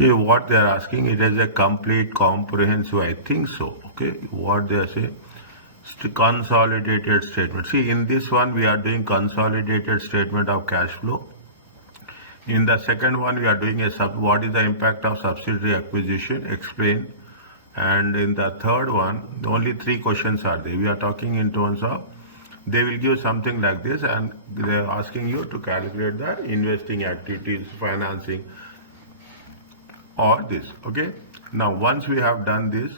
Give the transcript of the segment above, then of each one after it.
See what they are asking, it is a complete comprehensive, I think so. Okay, what they are saying, consolidated statement. See, in this one we are doing consolidated statement of cash flow. In the second one we are doing what is the impact of subsidiary acquisition, explain. And in the third one, only 3 questions are there. We are talking in terms of, they will give something like this and they are asking you to calculate the investing activities, financing, or this. Okay, now once we have done this,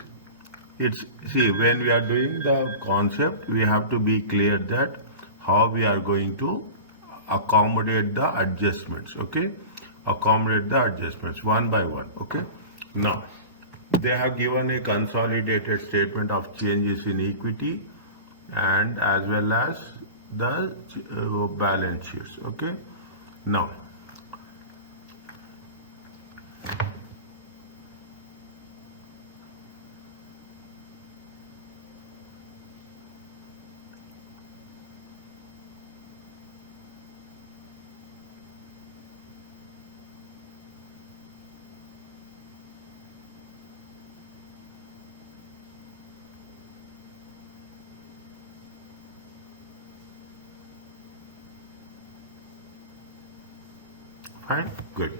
see, when we are doing the concept, we have to be clear that how we are going to accommodate the adjustments. Okay, accommodate the adjustments one by one. Okay, now they have given a consolidated statement of changes in equity and as well as the balance sheets. Okay, now fine, good.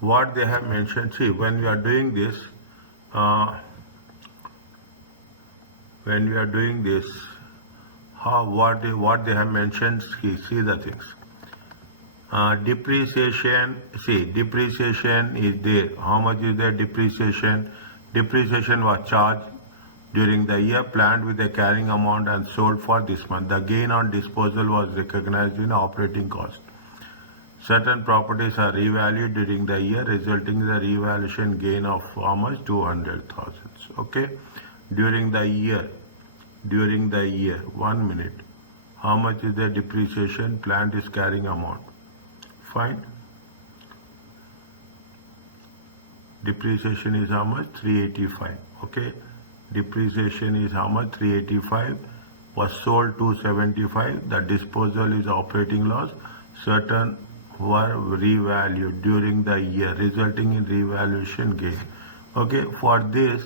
What they have mentioned, see, when we are doing this, how what they have mentioned, see the things. Depreciation, see, depreciation is there. How much is there depreciation? Depreciation was charged during the year, planned with a carrying amount and sold for this month. The gain on disposal was recognized in operating cost. Certain properties are revalued during the year, resulting in the revaluation gain of how much? 200,000. Okay, during the year, 1 minute, how much is the depreciation? Plant is carrying amount. Fine. Depreciation is how much? 385. Okay, depreciation is how much? 385. Was sold 275. The disposal is operating loss. Certain were revalued during the year, resulting in revaluation gain. Okay, for this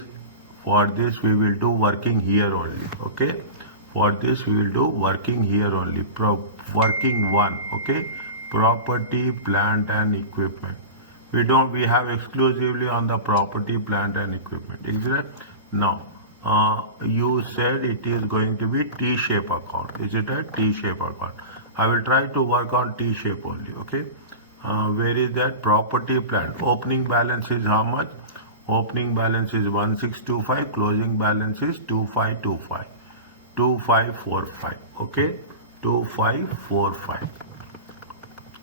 we will do working here only. Okay, for this we will do working here only. Working 1. Okay, property, plant and equipment. We have exclusively on the property, plant and equipment. Is it? Now you said it is going to be T-shape account. Is it a T-shape account? I will try to work on T-shape only. Okay, where is that? Property, plant. Opening balance is how much? Opening balance is 1625. Closing balance is 2525. 2545. Okay, 2545.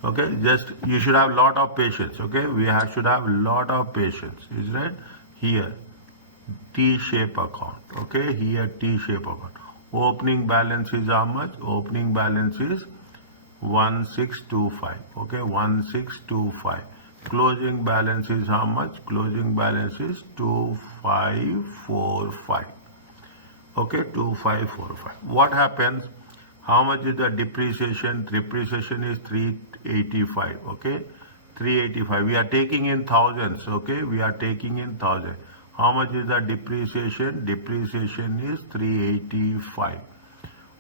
Okay, just you should have lot of patience. Okay, should have lot of patience. Is right here T-shape account. Okay, here T-shape account. Opening balance is how much? Opening balance is 1625. Okay, 1625. Closing balance is how much? Closing balance is 2545. Okay, 2545. What happens? How much is the depreciation? Depreciation is 385. Okay, 385. We are taking in thousands. Okay, we are taking in thousand. How much is the depreciation? Depreciation is 385.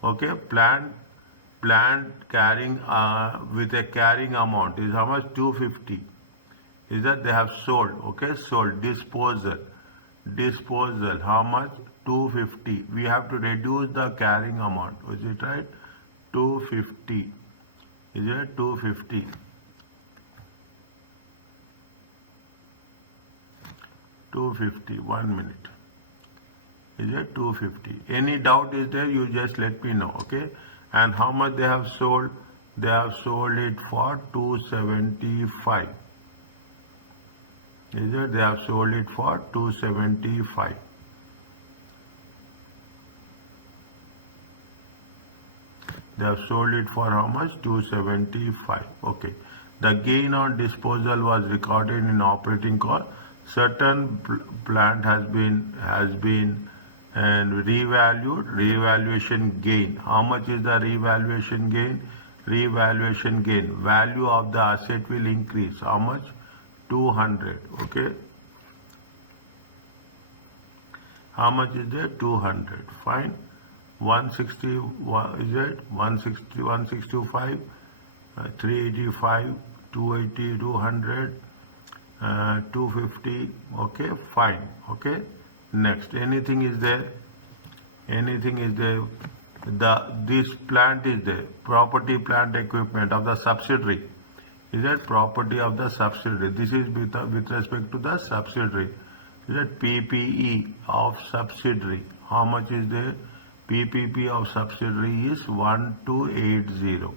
Okay, plant carrying with a carrying amount is how much? 250. Is that they have sold? Okay, sold. Disposal how much? 250. We have to reduce the carrying amount. Is it right? 250. Is it 250? 250. 1 minute. Is it 250? Any doubt is there? You just let me know. Okay. And how much they have sold? They have sold it for 275. Is it? They have sold it for 275. They have sold it for how much? 275. Okay. The gain on disposal was recorded in operating cost. Certain plant has been and revalued. Revaluation gain. How much is the revaluation gain? revaluation gain, value of the asset will increase. How much? 200. Okay. How much is there? 200. Fine. 160 is it? 160, 165, 385, 280, 200, 250. Okay, fine. Okay. Next, anything is there? Anything is there? This plant is there. Property, plant, equipment of the subsidiary. Is that property of the subsidiary? This is with respect to the subsidiary. Is that PPE of subsidiary? How much is there? PPP of subsidiary is 1280.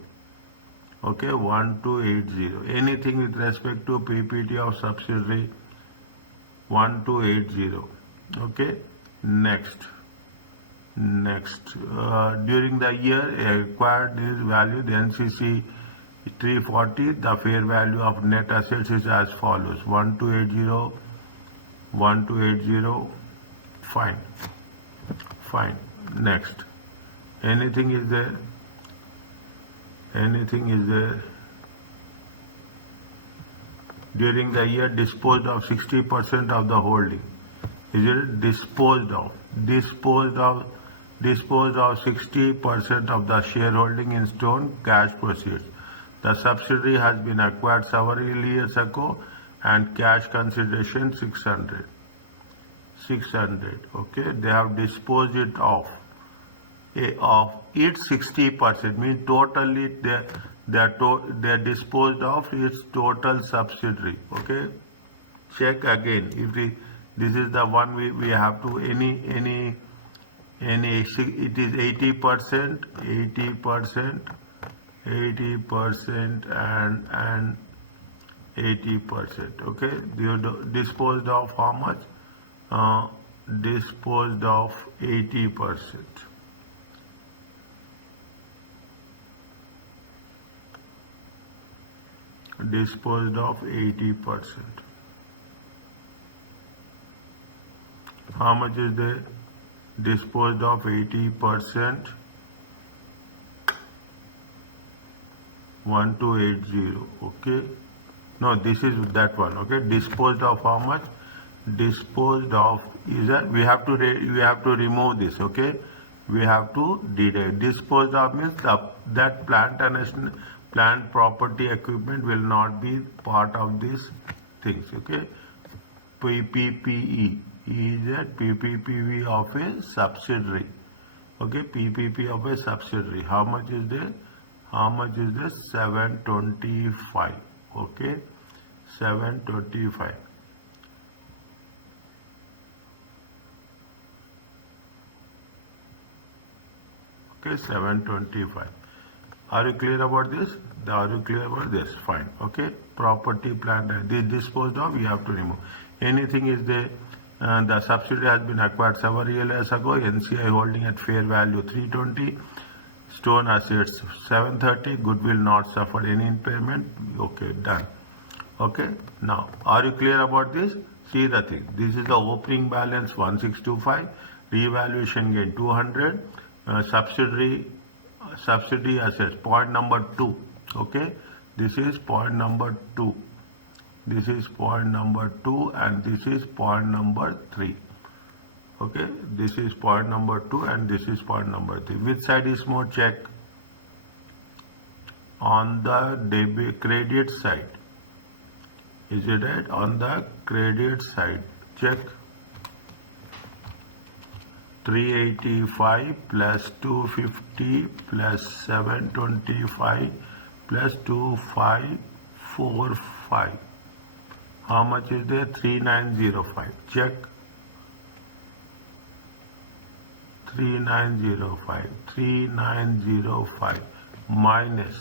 Okay, 1280. Anything with respect to PPT of subsidiary? 1280. Okay. Next. During the year acquired this value, the NCC 340, the fair value of net assets is as follows: 1280, 1280. Fine. Next. Anything is there? Anything is there? During the year disposed of 60% of the holding. Is it disposed of? Disposed of 60% of the shareholding in Stone cash proceeds. The subsidiary has been acquired several years ago and cash consideration 600. Okay, they have disposed it of its 60%, means totally they disposed of its total subsidiary. Okay, check again. If this is the one we have to any it is 80% and 80%. Okay, you disposed of how much? Disposed of 80%. Disposed of 80%. How much is there? Disposed of 80%. 1280. Okay. No, this is that one. Okay. Disposed of how much? Disposed of is that we have to remove this. Okay. We have to deduct. Disposed of means that plant property equipment will not be part of these things. Okay. PPE is that PPPV of a subsidiary. Okay. PPP of a subsidiary. How much is there? How much is this? 725. Okay. 725. Okay, 725. Are you clear about this? Are you clear about this? Fine. Okay. Property, plant, this disposed of, we have to remove. Anything is there? The subsidiary has been acquired several years ago. NCI holding at fair value 320. Stone assets 730. Goodwill not suffered any impairment. Okay, done. Okay. Now, are you clear about this? See the thing. This is the opening balance 1625. Revaluation gain 200. Subsidiary assets, point number 2. Okay, this is point number 2. This is point number 2 and this is point number 3. Okay, this is point number 2 and this is point number 3. Which side is more? Check. On the debit credit side. Is it right? On the credit side. Check. 385 plus 250 plus 725 plus 2545. How much is there? 3905. Check. 3905. 3905 minus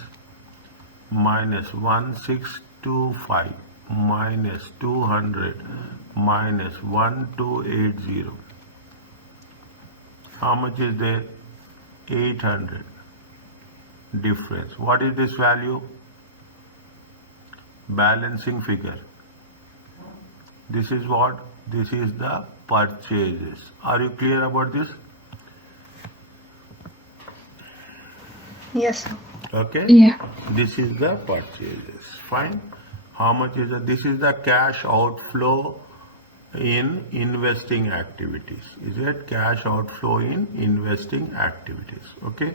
1625 minus 200 minus 1280. How much is there? 800. Difference. What is this value? Balancing figure. This is what? This is the purchases. Are you clear about this? Yes, sir. Okay? Yeah. This is the purchases. Fine. How much is this is the cash outflow in investing activities. Is it cash outflow in investing activities? Okay.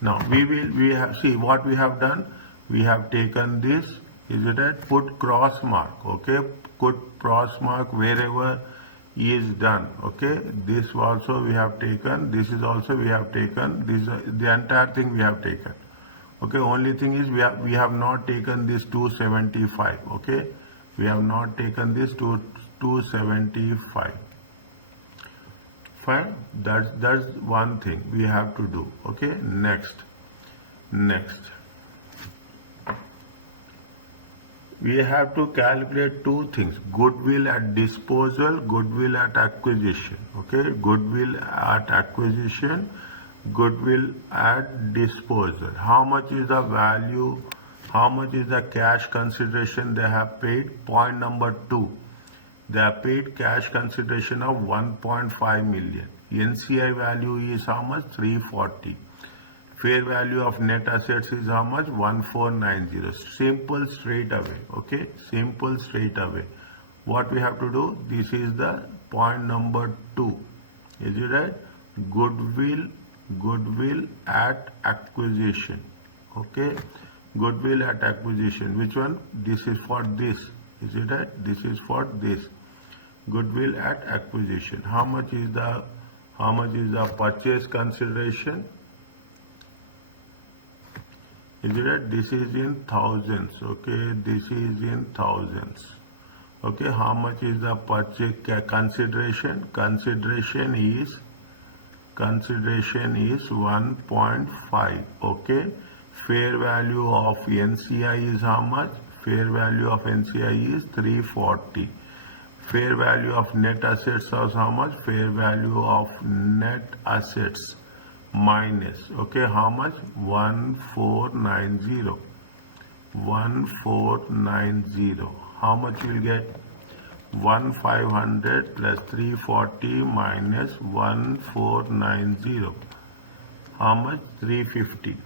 Now we have see what we have done. We have taken this. Is it right? Put cross mark. Okay. Put cross mark wherever is done. Okay. This also we have taken. This is also we have taken. This the entire thing we have taken. Okay, only thing is we have not taken this 275. Okay, we have not taken this 275. Fine, that's one thing we have to do. Okay, next we have to calculate two things: goodwill at disposal, goodwill at acquisition. Okay, goodwill at acquisition, goodwill at disposal. How much is the value? How much is the cash consideration they have paid? Point number 2. They have paid cash consideration of 1.5 million. NCI value is how much? 340. Fair value of net assets is how much? 1490. Simple straight away. Okay, simple straight away. What we have to do? This is the point number 2. Is it right? Goodwill at acquisition. Okay, goodwill at acquisition. Which one? This is for this. Is it right? This is for this. Goodwill at acquisition. How much is the purchase consideration? Is it right? This is in thousands. Okay, this is in thousands. Okay, how much is the purchase consideration? Consideration is 1.5. Okay, fair value of NCI is how much? Fair value of NCI is 340. Fair value of net assets is how much? Fair value of net assets minus, okay, how much? 1490. How much you will get? 1500 plus 340 minus 1490. How much? 350.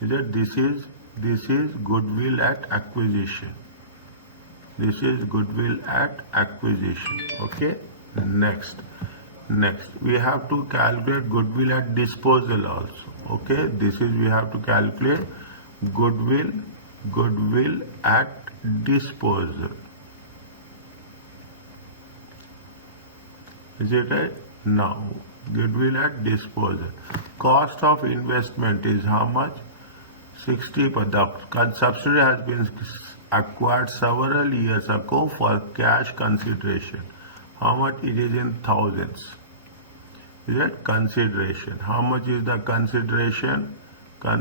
Is that this is goodwill at acquisition. This is goodwill at acquisition. Okay, next we have to calculate goodwill at disposal also. Okay, this is we have to calculate goodwill at disposal. Is it right? Now goodwill at disposal. Cost of investment is how much? 60. The subsidiary has been acquired several years ago for cash consideration. How much it is in thousands? Is that consideration? How much is the consideration?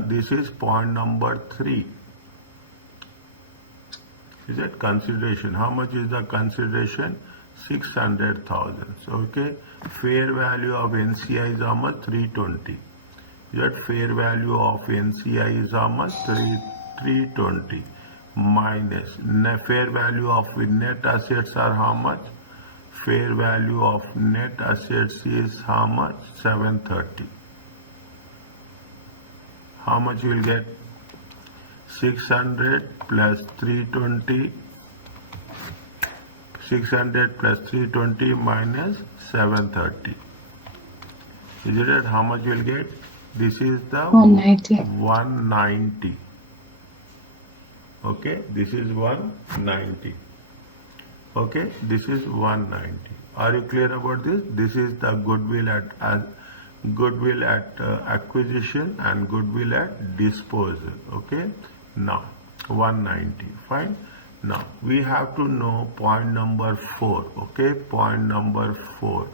This is point number 3. Is that consideration? How much is the consideration? 600,000. Okay. Fair value of NCI is how much? 320. Is that fair value of NCI is how much? 320 minus fair value of net assets are how much? Fair value of net assets is how much? 730. How much you will get? 600 plus 320. 600 plus 320 minus 730. Is it right? How much you will get? This is the 190. Okay, this is 190. Okay, this is 190. Are you clear about this? This is the goodwill at acquisition and goodwill at disposal. Okay, now 190. Fine. Now we have to know point number 4. Okay, point number 4.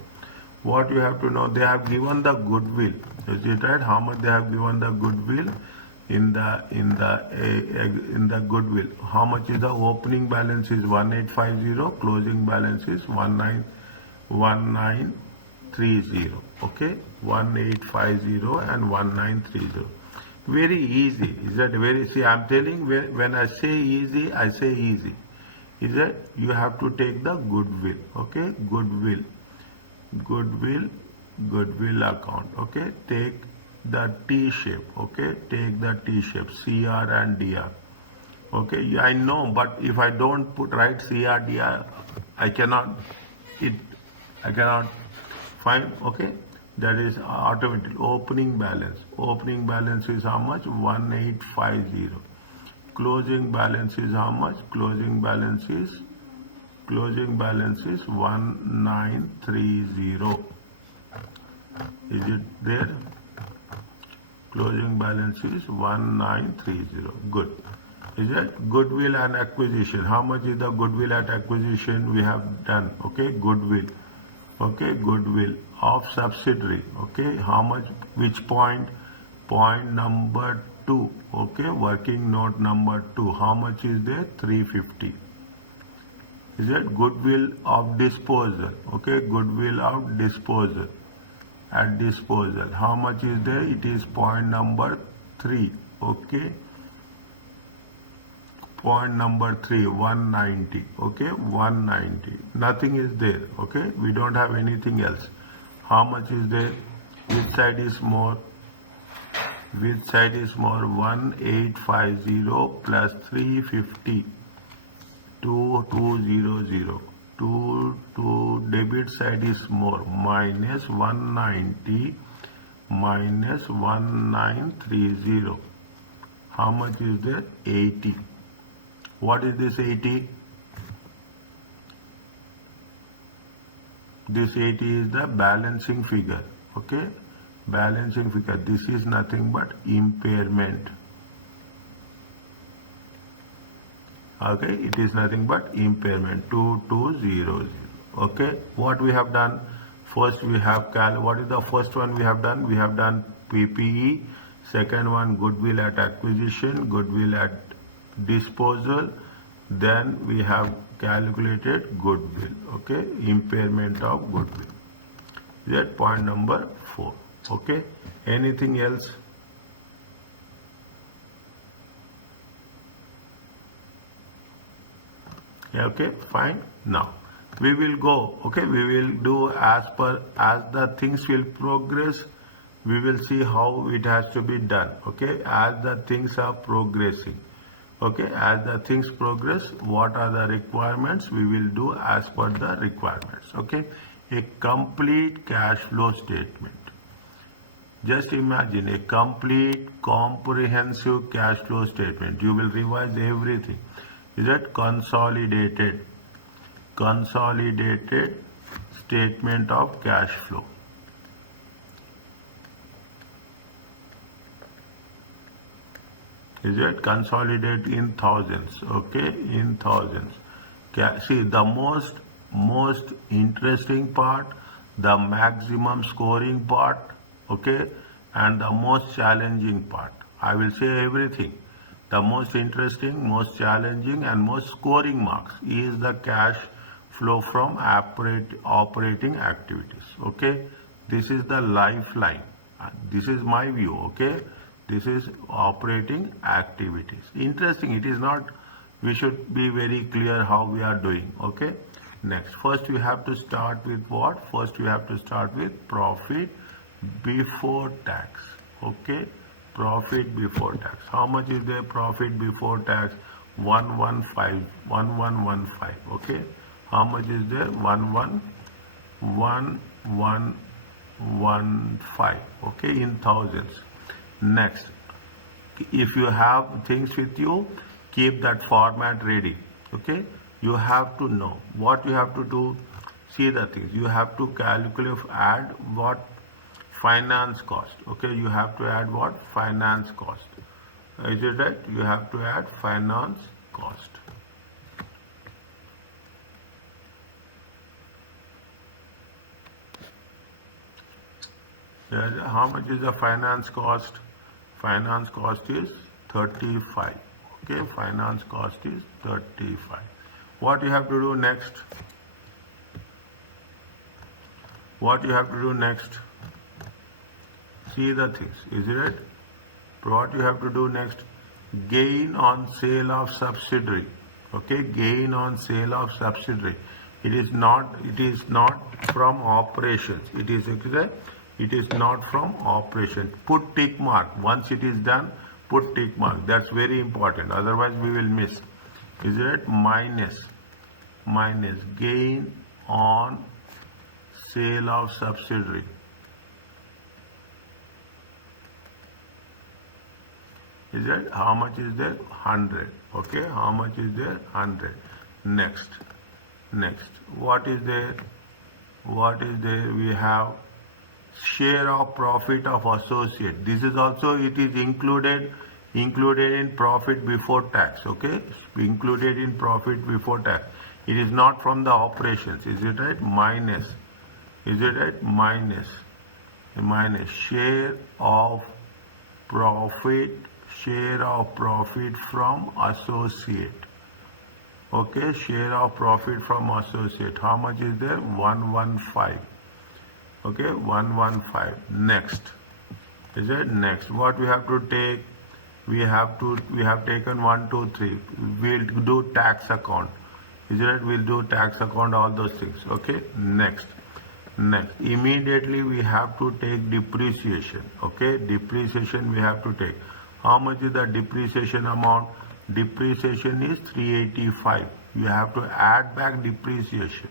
What you have to know? They have given the goodwill. Is it right? How much they have given the goodwill? In the goodwill, how much is the opening balance? Is 1850, closing balance is 1930. Okay, 1850 and 1930. Very easy. Is that very? See, I'm telling, when I say easy, I say easy. Is that you have to take the goodwill. Okay, goodwill account. Okay, take the T shape, okay? Take the T shape, CR and DR. Okay, yeah, I know, but if I don't write CR, DR, I cannot find, okay? That is automatic. Opening balance. Opening balance is how much? 1850. Closing balance is how much? Closing balance is 1930. Is it there? Closing balance is 1930. Good. Is it goodwill and acquisition? How much is the goodwill at acquisition we have done? Okay, goodwill. Okay, goodwill of subsidiary. Okay, how much? Which point? Point number 2. Okay, working note number 2. How much is there? 350. Is it goodwill of disposal? Okay, goodwill of disposal. At disposal, how much is there? It is point number 3. Okay, point number 3, 190. Okay, 190. Nothing is there. Okay, we don't have anything else. How much is there? Which side is more? Which side is more? 1850 plus 350. 2200. To debit side is more, minus 190 minus 1930. How much is there? 80. What is this 80? This 80 is the balancing figure. Okay, balancing figure. This is nothing but impairment. Okay, it is nothing but impairment. 2200. Okay, what we have done? First we have what is the first one we have done? We have done PPE. Second one, goodwill at acquisition, goodwill at disposal. Then we have calculated goodwill. Okay, impairment of goodwill. That point number 4. Okay, anything else? Okay, fine. Now we will go. Okay, we will do as the things will progress. We will see how it has to be done. Okay, as the things are progressing. Okay, as the things progress, what are the requirements? We will do as per the requirements. Okay, a complete cash flow statement. Just imagine a complete comprehensive cash flow statement. You will revise everything. Is that consolidated statement of cash flow? Is it consolidated in thousands? Okay, in thousands. See, the most interesting part, the maximum scoring part, okay, and the most challenging part. I will say everything. The most interesting, most challenging, and most scoring marks is the cash flow from operating activities. Okay, this is the lifeline. This is my view. Okay, this is operating activities. Interesting. It is not. We should be very clear how we are doing. Okay. Next, first we have to start with what? First we have to start with profit before tax. Okay. Profit before tax. How much is there? Profit before tax 1115. Okay. How much is there? 1115. Okay, in thousands. Next, if you have things with you, keep that format ready. Okay. You have to know what you have to do. See the things. You have to calculate, add what? Finance cost. Okay, you have to add what? Finance cost. Is it right? You have to add finance cost. How much is the finance cost? Finance cost is 35. Okay, finance cost is 35. What you have to do next? What you have to do next? See the things, is it? What you have to do next? Gain on sale of subsidiary. Okay, gain on sale of subsidiary. It is not from operations. It is It is not from operation. Put tick mark. Once it is done, put tick mark. That's very important. Otherwise, we will miss. Is it minus gain on sale of subsidiary? Is it how much is there? 100. Okay, how much is there? 100. Next. What is there? We have share of profit of associate. This is also, it is included in profit before tax. Okay, included in profit before tax. It is not from the operations. Is it right? Minus. Is it right? Minus share of profit from associate. Okay, share of profit from associate. How much is there? 115. Okay, 115. Next. Is it? Next. What we have to take? We have taken 1, 2, 3. We'll do tax account. Is it right? We'll do tax account, all those things. Okay, next. Immediately we have to take depreciation. Okay, depreciation we have to take. How much is the depreciation amount? Depreciation is 385. You have to add back depreciation.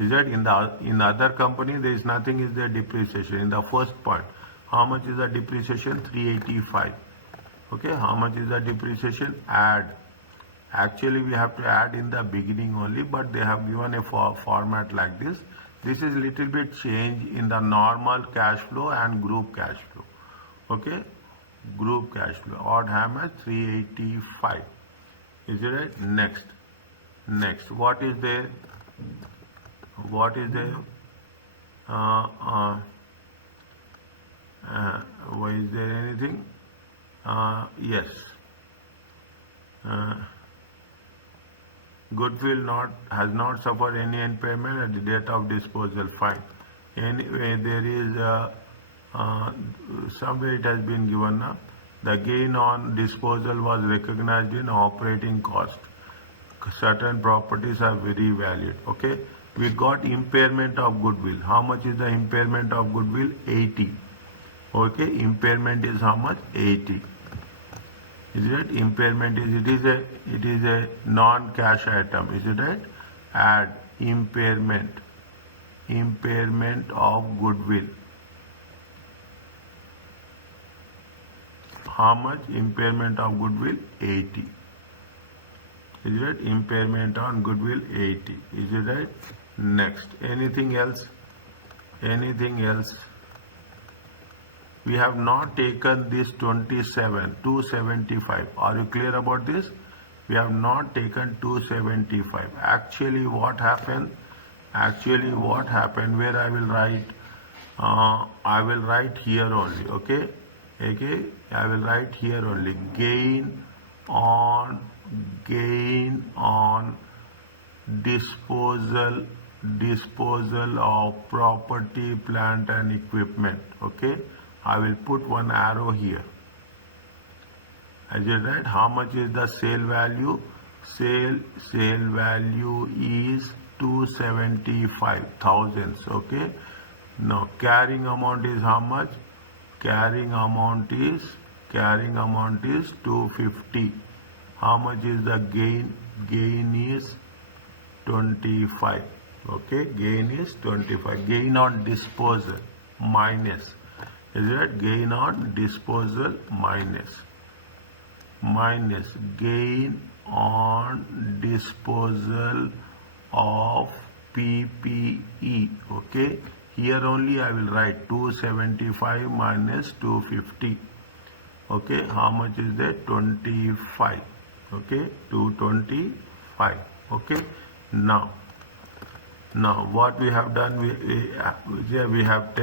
Is that in the other company there is nothing is there depreciation. In the first point, how much is the depreciation? 385. Okay, how much is the depreciation? Add. Actually we have to add in the beginning only, but they have given a format like this. This is little bit change in the normal cash flow and group cash flow. Okay, group cash flow. Odd hammer 385. Is it right? Next. What is there? Was there anything? Yes. Goodwill has not suffered any impairment at the date of disposal. Fine. Anyway, there is somewhere it has been given now. The gain on disposal was recognized in operating cost. Certain properties are very valued. Okay. We got impairment of goodwill. How much is the impairment of goodwill? 80. Okay. Impairment is how much? 80. Is it? Impairment is, it is a non-cash item. Is it right? Add impairment of goodwill. How much? Impairment of goodwill? 80. Is it right? Impairment on goodwill 80. Is it right? Next. Anything else? We have not taken this 275. Are you clear about this? We have not taken 275. Actually what happened, where I will write here only. Okay, I will write here only. Gain on disposal of property, plant and equipment. Okay, I will put one arrow here. Is it right? How much is the sale value? Sale value is 275,000. Okay. Now carrying amount is how much? Carrying amount is 250. How much is the gain? Gain is 25. Okay, gain is 25. Gain on disposal minus. Is it? Gain on disposal minus gain on disposal of PPE. Okay, here only I will write 275 minus 250. Okay, how much is that? 25. Okay, 225. Okay, now what we have done, we have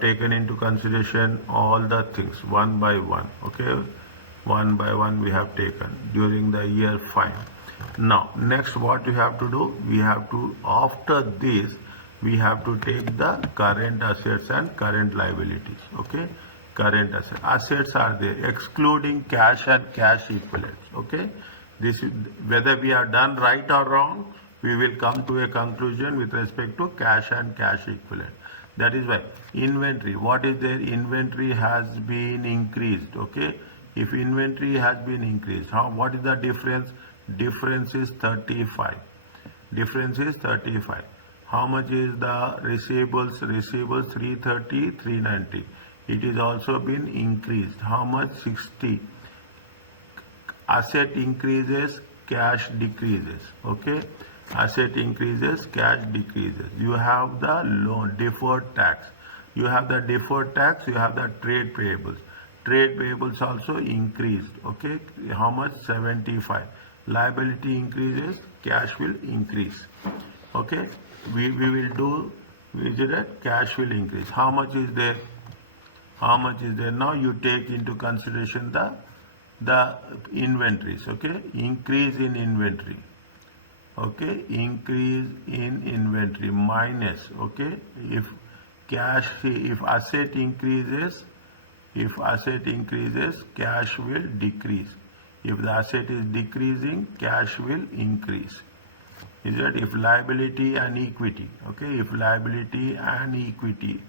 taken into consideration all the things one by one. Okay, one by one we have taken during the year. Fine. Now next what we have to do, after this we have to take the current assets and current liabilities. Okay, current assets are there excluding cash and cash equivalents. Okay, this is whether we are done right or wrong, we will come to a conclusion with respect to cash and cash equivalent. That is why inventory, what is there? Inventory has been increased. Okay, if inventory has been increased, what is the difference? Difference is 35. Difference is 35. How much is the receivables? Receivables 330, 390. It is also been increased. How much? 60. Asset increases, cash decreases. Okay, asset increases, cash decreases. You have the loan, deferred tax. You have the deferred tax, you have the trade payables. Trade payables also increased. Okay, how much? 75. Liability increases, cash will increase. Okay, we will do, is it that cash will increase. How much is there? How much is there? Now you take into consideration the inventories. Okay, increase in inventory. Okay, increase in inventory minus. Okay, if cash, if asset increases, cash will decrease. If the asset is decreasing, cash will increase. Is that if liability and equity? Okay, if liability and equity,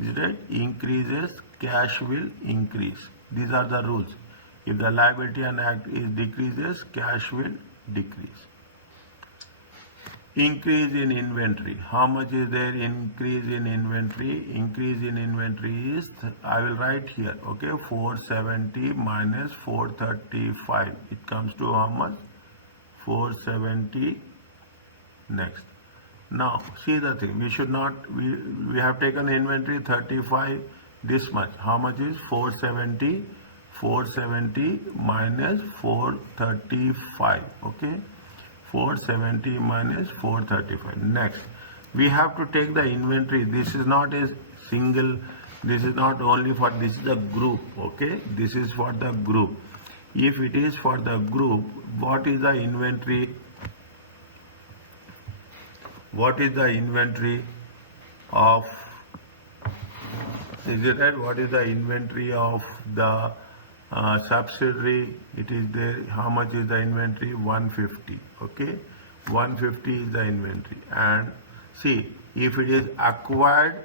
is that increases, cash will increase. These are the rules. If the liability and is decreases, cash will decrease. Increase in inventory. How much is there? Increase in inventory. Increase in inventory is, I will write here. Okay, 470 minus 435. It comes to how much? 470. Next. Now see the thing. We should not. We have taken inventory 35. This much. How much is 470? 470 minus 435. Okay. 470 minus 435. Next, we have to take the inventory. This is not a single, this is not only for, this is a group. Okay, this is for the group. If it is for the group, what is the inventory? What is the inventory of, is it right? What is the inventory of the subsidiary? It is there. How much is the inventory? 150. Okay, 150 is the inventory. And see, if it is acquired,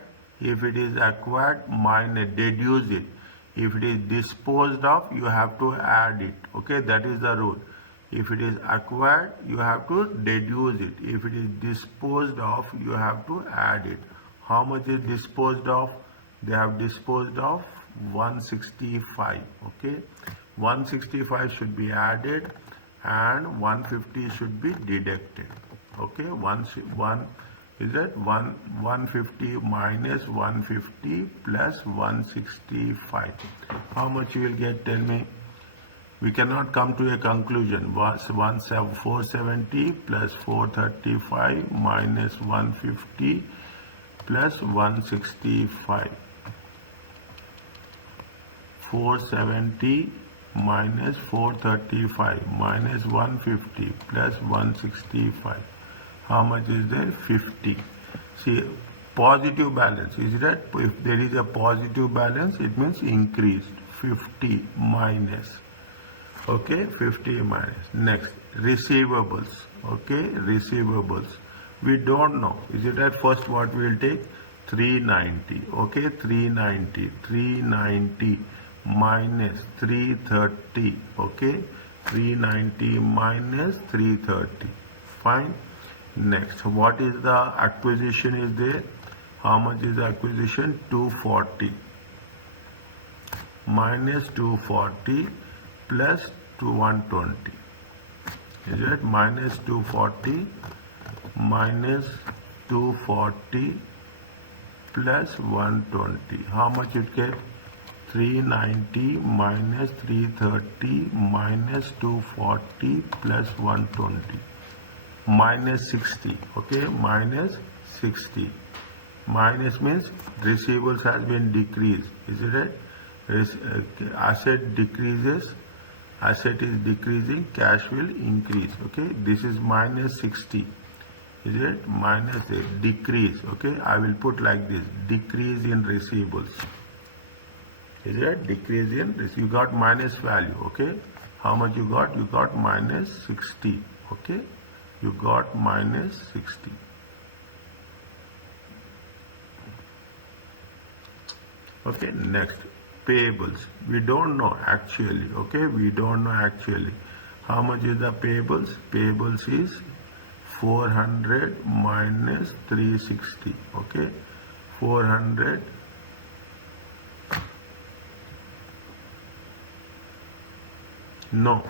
minus, deduce it. If it is disposed of, you have to add it. Okay, that is the rule. If it is acquired, you have to deduce it. If it is disposed of, you have to add it. How much is disposed of? They have disposed of 165. Okay, 165 should be added and 150 should be deducted. Okay, 150 minus 150 plus 165. How much you will get? Tell me. We cannot come to a conclusion. 470 plus 435 minus 150 plus 165. 470 minus 435 minus 150 plus 165. How much is there? 50. See, positive balance. Is that if there is a positive balance, it means increased. 50 minus. Okay, 50 minus. Next, receivables. Okay, receivables. We don't know. Is it at first what we will take? 390. Okay, 390 minus 330. Okay, 390 minus 330. Fine. Next, what is the acquisition is there? How much is the acquisition? 240 minus 240 plus 120. Is it minus 240 minus 240 plus 120? How much it get? 390 minus 330 minus 240 plus 120. Minus 60. Okay, minus 60. Minus means receivables has been decreased. Is it right? Asset decreases, asset is decreasing, cash will increase. Okay, this is minus 60. Is it? Minus a decrease. Okay, I will put like this: decrease in receivables. Is it? Decrease in this. You got minus value. Okay, how much you got? You got minus 60. Okay, you got minus 60. Okay, next, payables. We don't know actually, okay, we don't know actually. How much is the payables? Payables is 400 minus 360, okay, 400. No,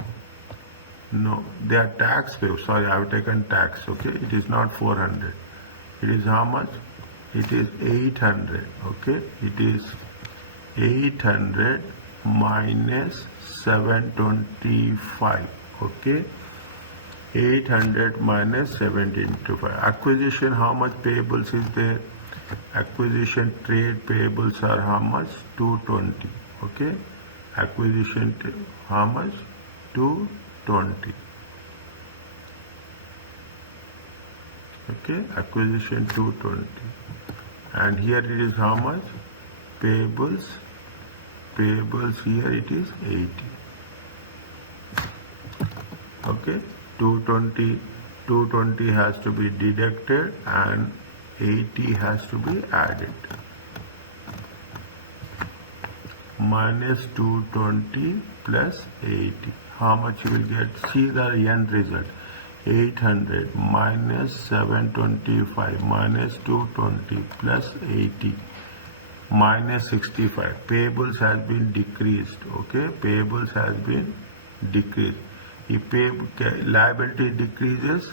they are tax payable. Sorry, I have taken tax, okay, it is not 400. It is how much? It is 800, okay, it is 800 minus 725, okay, 800 minus 725. Acquisition, how much payables is there? Acquisition trade payables are how much? 220, okay, acquisition, how much? 220, okay, acquisition 220. And here it is how much? Payables here it is 80, okay, 220 has to be deducted and 80 has to be added. Minus 220 plus 80, how much you will get? See the end result, 800 minus 725 minus 220 plus 80 minus 65. Payables has been decreased, okay, payables has been decreased. If liability decreases,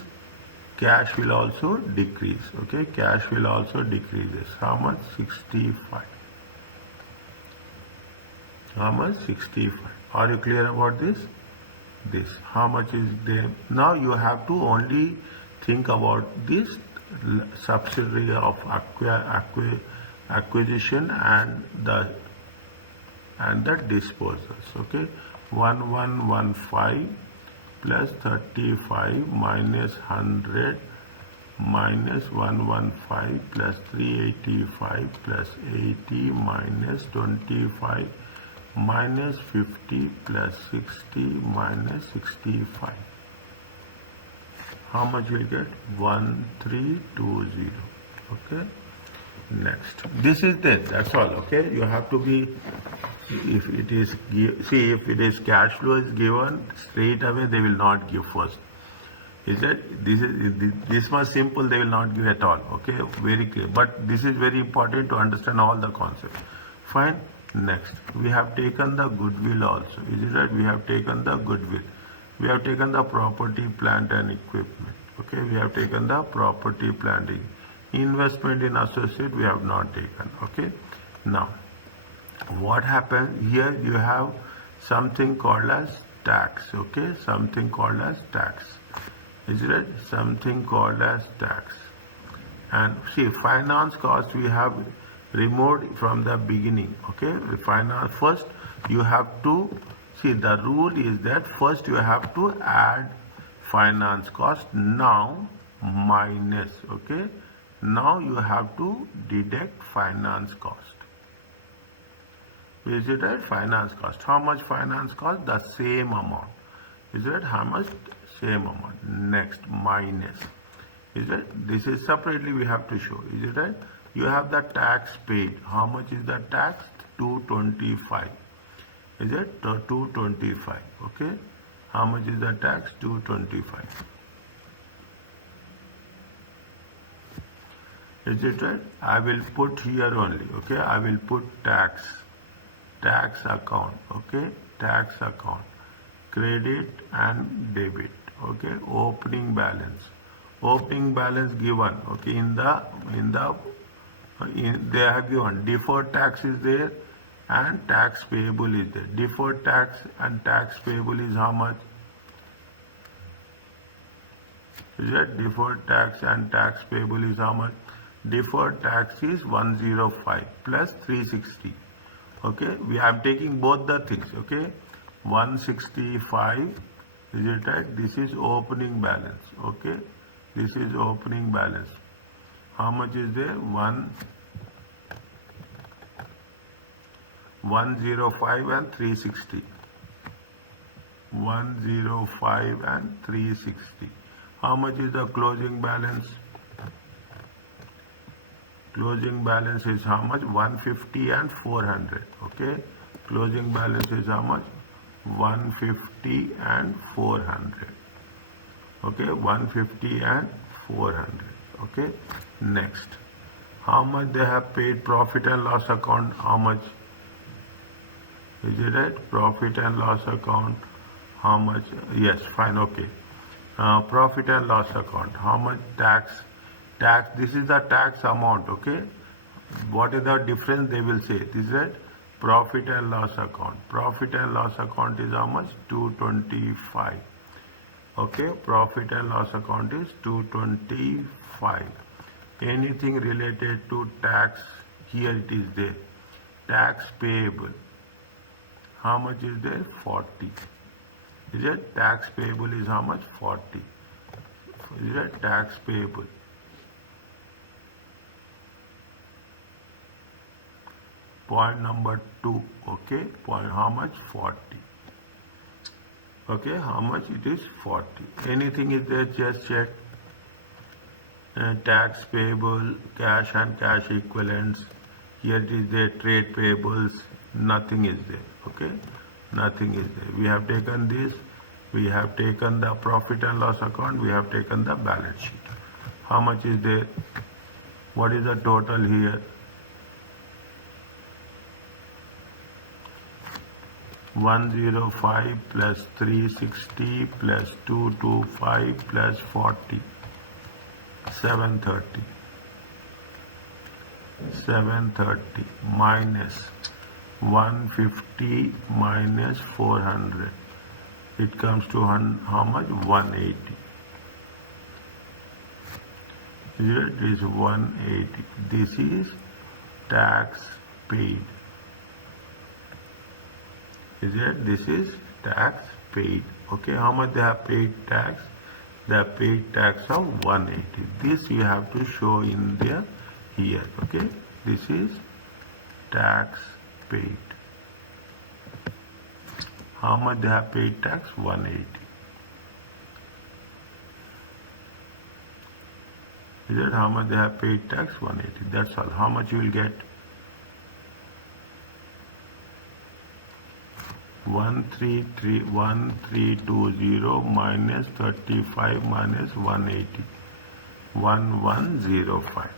cash will also decrease, okay, cash will also decreases. How much? 65. How much? 65. Are you clear about this? This, how much is there? Now you have to only think about this subsidiary of acquisition and the disposals, okay. 1115 plus 35 minus 100 minus 115 plus 385 plus 80 minus 25 minus 50 plus 60 minus 65. How much will get? 1320, okay. Next, this is it, that's all, okay. You have to be, if it is, see, if it is cash flow is given straight away, they will not give first. Is it? This much simple, they will not give at all, okay, very clear. But this is very important to understand all the concepts. Fine. Next, we have taken the goodwill also. Is it right? We have taken the goodwill. We have taken the property, plant and equipment. Okay, we have taken the property, plant. Investment in associate we have not taken. Okay. Now, what happens here? You have something called as tax. Okay, something called as tax. Is it right? Something called as tax. And see, finance cost we have removed from the beginning. Okay, finance, first you have to see, the rule is that first you have to add finance cost, now minus, okay, now you have to deduct finance cost. Is it right? Finance cost, how much finance cost? The same amount. Is it? How much? Same amount. Next, minus. Is it? This is separately we have to show. Is it right? You have the tax paid. How much is the tax? 225. Is it? 225. Okay. How much is the tax? 225. Is it right? I will put here only. Okay. I will put tax account. Okay. Tax account. Credit and debit. Okay. Opening balance. Opening balance given. Okay. They have given deferred tax is there and tax payable is there. Deferred tax and tax payable is how much? Is that deferred tax and tax payable is how much? Deferred tax is 105 plus 360. Okay, I am taking both the things. Okay, 165. Is it right? This is opening balance. Okay, this is opening balance. How much is there? 105 and 360. 105 and 360. How much is the closing balance? Closing balance is how much? 150 and 400. Okay. Closing balance is how much? 150 and 400. Okay. 150 and 400. Okay. Next. How much they have paid profit and loss account? How much? Is it right? Profit and loss account. How much? Yes, fine, okay. Profit and loss account. How much tax? Tax, this is the tax amount, okay? What is the difference? They will say. This is right? Profit and loss account. Profit and loss account is how much? 225. Okay, profit and loss account is 225. Anything related to tax, here it is there. Tax payable. How much is there? 40. Is it? Tax payable is how much? 40. Is it? Tax payable. Point number 2. Okay. Point how much? 40. Okay. How much it is? 40. Anything is there? Just check. Tax payable, cash and cash equivalents. Here it is there. Trade payables. Nothing is there. Okay, nothing is there. We have taken this, we have taken the profit and loss account, we have taken the balance sheet. How much is there? What is the total here? 105 plus 360 plus 225 plus 40. 730. 730 minus 150 minus 400. It comes to how much? 180. It is 180. This is tax paid. Is it? This is tax paid. Okay, how much they have paid tax? They have paid tax of 180. This you have to show in there here. Okay, this is tax paid. How much they have paid tax? 180. Is it? How much they have paid tax? 180. That's all. How much you will get? 1320 minus 35 minus 180. 1105.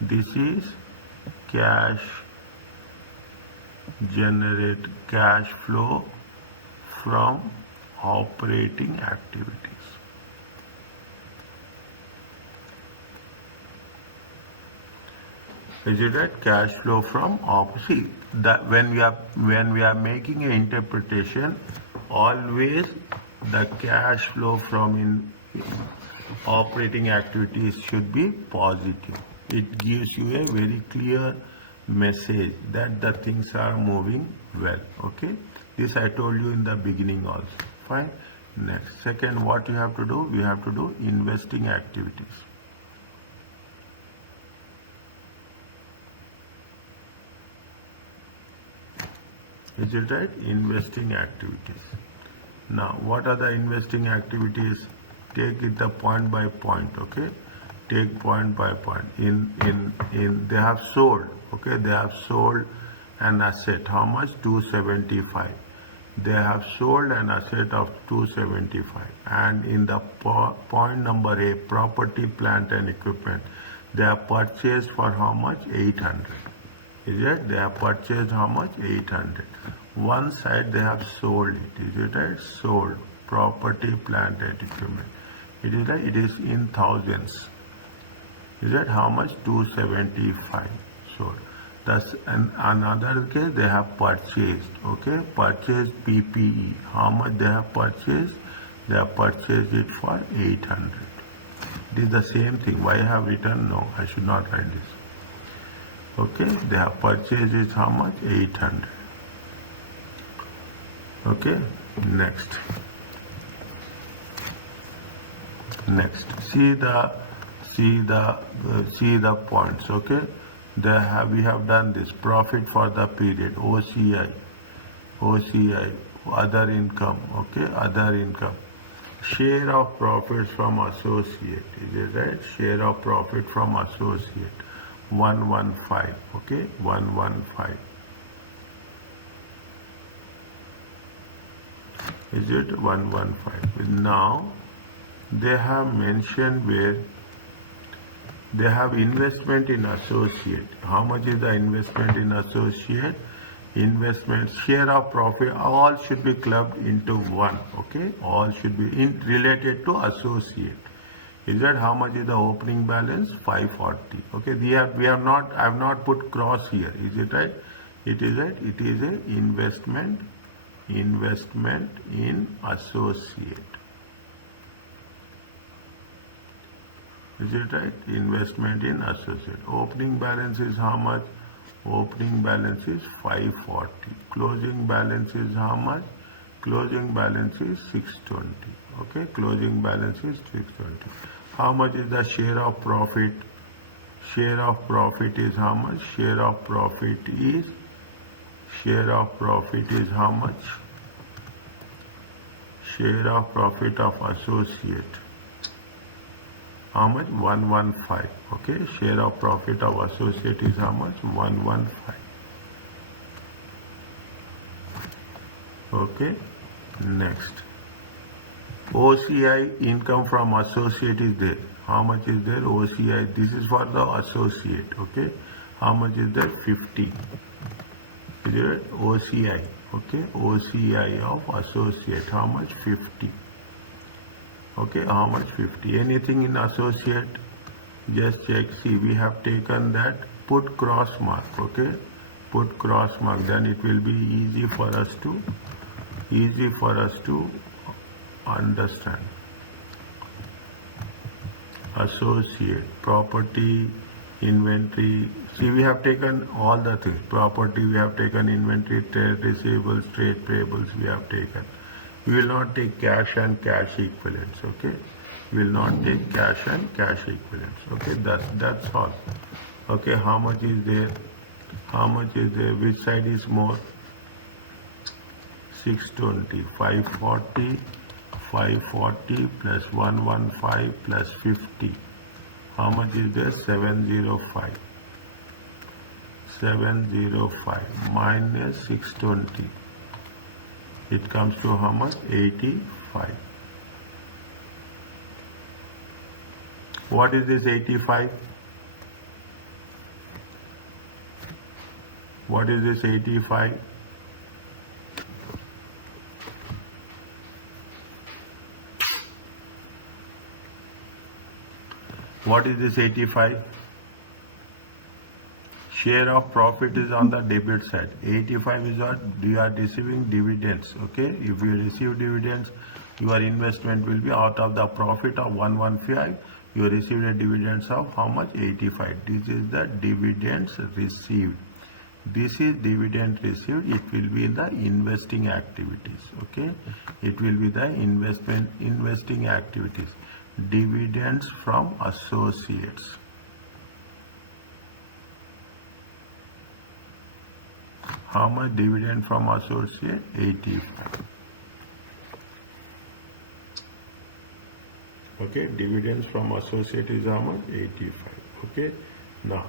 This is cash flow from operating activities. Is it right? Cash flow from see that when we are making an interpretation, always the cash flow from operating activities should be positive. It gives you a very clear message that the things are moving well. Okay, this I told you in the beginning also. Fine. Next, second, what you have to do? We have to do investing activities. Is it right? Investing activities. Now, what are the investing activities? Take it the point by point. Okay, take point by point. They have sold. Okay, they have sold an asset. How much? 275. They have sold an asset of 275. And in the point number A, property, plant and equipment, they have purchased for how much? 800. Is it? They have purchased how much? 800. One side they have sold it. Is it right? Sold. Property, plant and equipment. It is right? It is in thousands. Is it? How much? 275. Sold. Thus, in another case, they have purchased. Okay? Purchased PPE. How much they have purchased? They have purchased it for 800. It is the same thing. Why I have written? No, I should not write this. Okay, they have purchased it how much? 800. Okay, next. See the points. Okay, we have done this. Profit for the period. OCI, other income. Okay, other income. Share of profits from associate. Is it right? Share of profit from associate. 115. Okay, 115. Is it 115? Now they have mentioned where they have investment in associate. How much is the investment in associate? Investment, share of profit, all should be clubbed into one. Okay, all should be related to associate. Is that how much is the opening balance? 540. Okay, we have not, I have not put cross here. Is it right? It is right. It is a investment in associate. Is it right? Investment in associate. Opening balance is how much? Opening balance is 540. Closing balance is how much? Closing balance is 620. Okay, closing balance is 620. How much is the share of profit? Share of profit is how much? Share of profit is how much? Share of profit of associate. How much? 115. Okay, share of profit of associate is how much? 115. Okay, next. OCI, income from associate, is there. How much is there? OCI, this is for the associate. Okay, how much is there? 50. Is it OCI? Okay, OCI of associate, how much? 50. Okay, how much? 50. Anything in associate, just check. See, we have taken that, put cross mark. Okay, put cross mark, then it will be easy for us to understand. Associate, property, inventory. See, we have taken all the things. Property we have taken, inventory, trade receivables, trade payables we have taken. We will not take cash and cash equivalents. Okay, we will not take cash and cash equivalents. Okay, that's all. Okay, how much is there? How much is there? Which side is more? 620, 540 plus 115 plus 50. How much is there? 705. 705 minus 620. It comes to how much? 85. What is this 85? What is this 85? What is this 85? Share of profit is on the debit side. 85 is what? You are receiving dividends. Okay, if you receive dividends, your investment will be out of the profit of 115. You received a dividends of how much? 85. This is the dividends received. This is dividend received. It will be the investing activities. Okay, it will be the investing activities. Dividends from associates. How much dividend from associate? 85. Okay, dividends from associate is how much? 85. Okay, now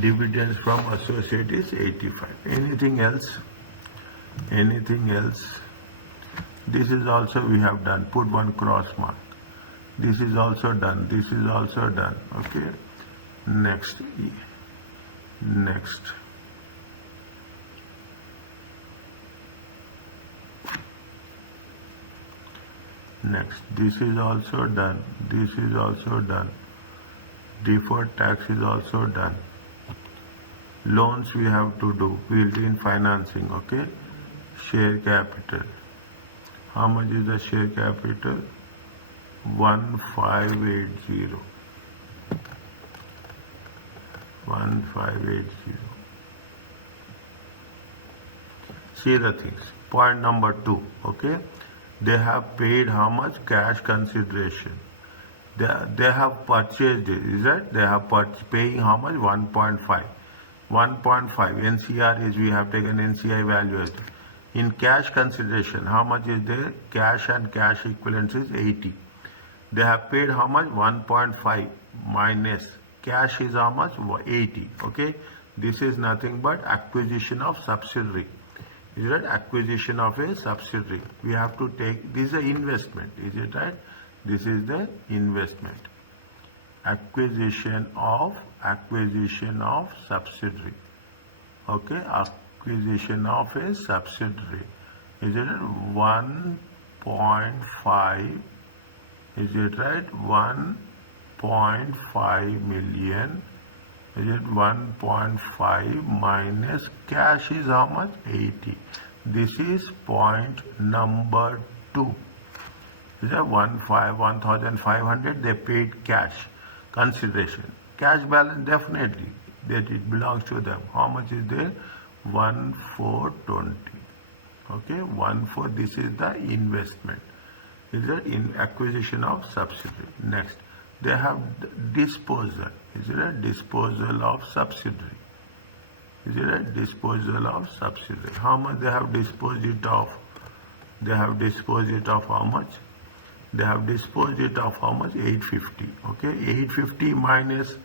dividends from associate is 85. Anything else? Anything else? This is also we have done. Put one cross mark. This is also done. This is also done. Okay. Next. Next. Next. This is also done. This is also done. Deferred tax is also done. Loans we have to do. Built-in financing. Okay. Share capital. How much is the share capital? 1580. 1580. See the things. Point number 2. Okay. They have paid how much? Cash consideration. They have purchased it, is that? They have paying how much? 1.5. 1.5. NCR is, we have taken NCI value as in cash consideration. How much is there? Cash and cash equivalents is 80. They have paid how much? 1.5 minus cash is how much? 80. Okay. This is nothing but acquisition of subsidiary. Is it acquisition of a subsidiary? We have to take, this is an investment. Is it right? This is the investment. Acquisition of subsidiary. Okay, acquisition of a subsidiary. Is it 1.5? Is it right? 1.5 million. Is it 1.5 minus cash is how much? 80. This is point number 2. Is that 1,500 they paid cash consideration. Cash balance definitely that it belongs to them. How much is there? 1,420. Okay, 1,4. This is the investment. Is that in acquisition of subsidiary? Next, they have disposal. Is it a disposal of subsidiary? Is it a disposal of subsidiary? How much they have disposed it of? They have disposed it of how much? They have disposed it of how much? 850. Okay, 850 minus,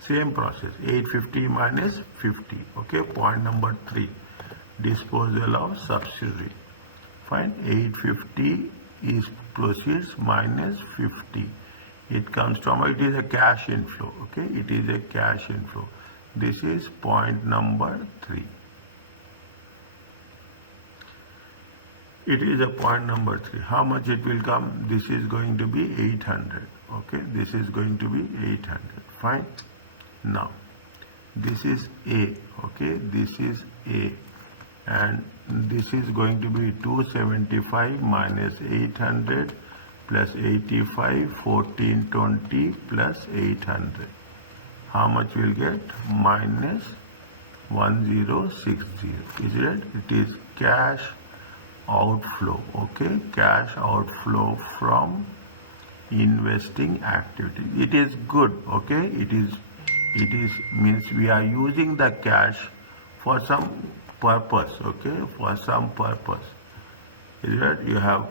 same process, 850 minus 50. Okay, point number 3, disposal of subsidiary. Fine, 850 is proceeds minus 50. It comes from, it is a cash inflow. Okay, it is a cash inflow. This is point number 3. It is a point number 3. How much it will come? This is going to be 800. Okay, this is going to be 800. Fine. Now, this is A. Okay, this is A. And this is going to be 275 minus 800 plus 85, 1420 plus 800. How much will get? Minus 1060. Is it? It is cash outflow. Okay, cash outflow from investing activity. It is good. Okay, it is means we are using the cash for some purpose. Okay, for some purpose. Is that you have?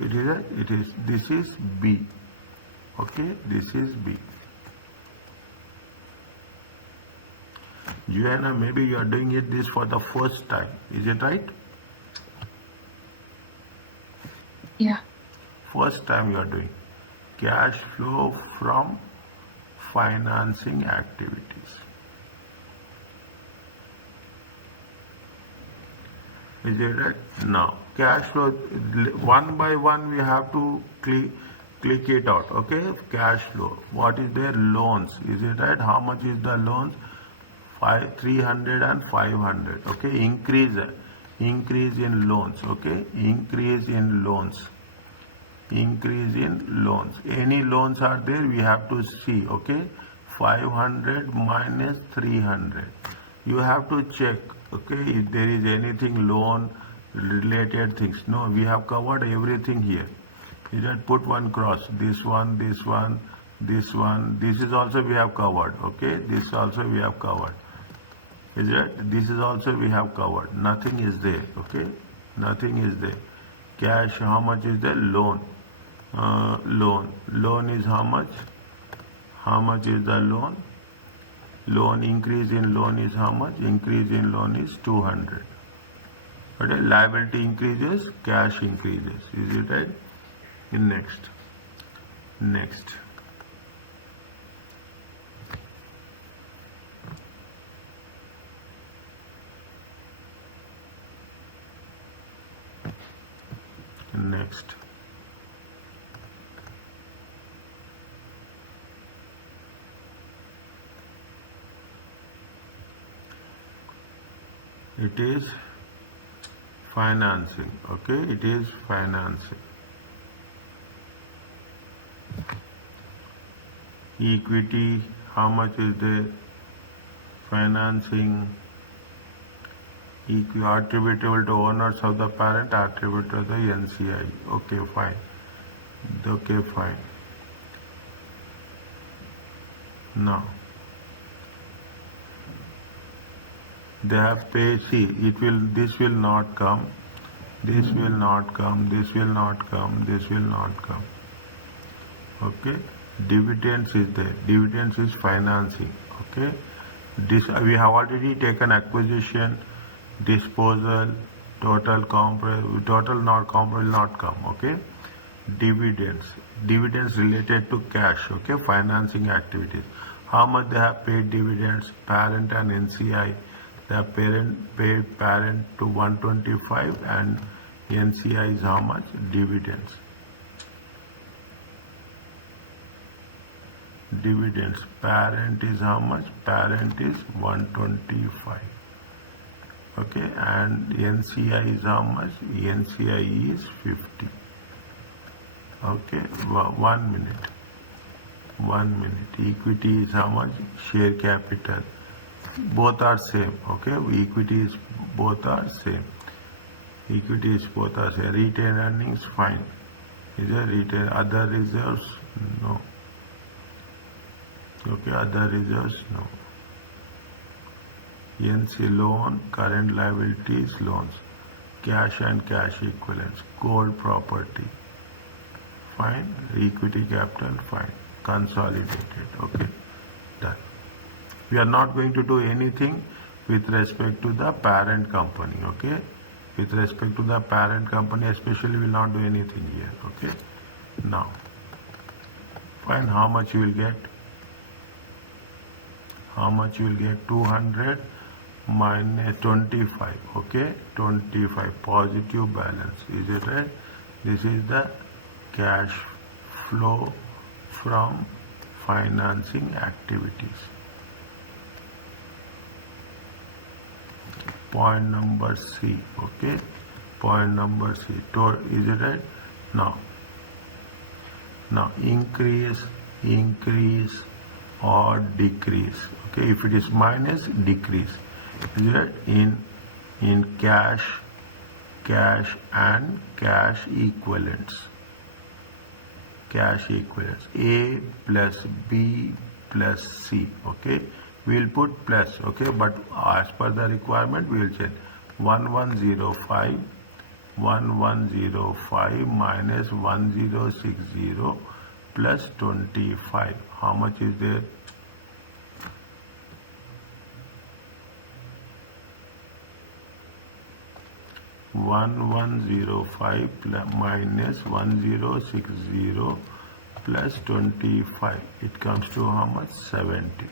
It is. This is B. Okay, this is B. Joanna, maybe you are doing this for the first time. Is it right? Yeah. First time you are doing cash flow from financing activities. Is it right? Now, cash flow, one by one we have to click it out. Okay, cash flow. What is there? Loans. Is it right? How much is the loans? 300 and 500. Okay, increase in loans. Okay, increase in loans. Increase in loans. Any loans are there, we have to see. Okay, 500 minus 300. You have to check. Okay, if there is anything loan related things. No, we have covered everything here. You just put one cross. This one, this one, this one. This is also we have covered. Okay, this also we have covered. Is it? This is also we have covered. Nothing is there. Okay, nothing is there. Cash, how much is there? Loan. Loan is how much? How much is the loan? Loan, increase in loan is how much? Increase in loan is 200. Okay, liability increases, cash increases. Is it right? Next. Next. Next. It is financing. Okay, it is financing. Equity, how much is the financing? Attributable to owners of the parent, attributable to the NCI. Okay, fine. Okay, fine. Now they have paid. See, this will not come, this will not come, this will not come, this will not come. Okay, dividends is there, dividends is financing. Okay, this we have already taken acquisition, disposal, total not comp will not come. Okay, dividends related to cash. Okay, financing activities. How much they have paid dividends? Parent and NCI. The parent paid parent to 125 and NCI is how much? Dividends. Dividends. Parent is how much? Parent is 125. Okay, and NCI is how much? NCI is 50. Okay, 1 minute. 1 minute. Equity is how much? Share capital. Both are same. Okay, equity is both are same. Equity is both are same. Retained earnings, fine. Is there retained? Other reserves? No. Okay, other reserves? No. NC loan, current liabilities, loans. Cash and cash equivalents. Gold property. Fine. Equity capital, fine. Consolidated. Okay, done. We are not going to do anything with respect to the parent company. Okay, with respect to the parent company especially, we will not do anything here. Okay, now find how much you will get. How much you will get? 200 minus 25. Okay, 25 positive balance. Is it right? This is the cash flow from financing activities. Point number C. Okay, point number C. Is it right? Now increase or decrease. Okay, if it is minus, decrease. Is it in cash and cash equivalents. Cash equivalents. A plus B plus C. Okay, we will put plus. Okay, but as per the requirement we will change. 1105 minus 1060 plus 25. How much is there? (1105) minus 1060 plus 25. It comes to how much? 70.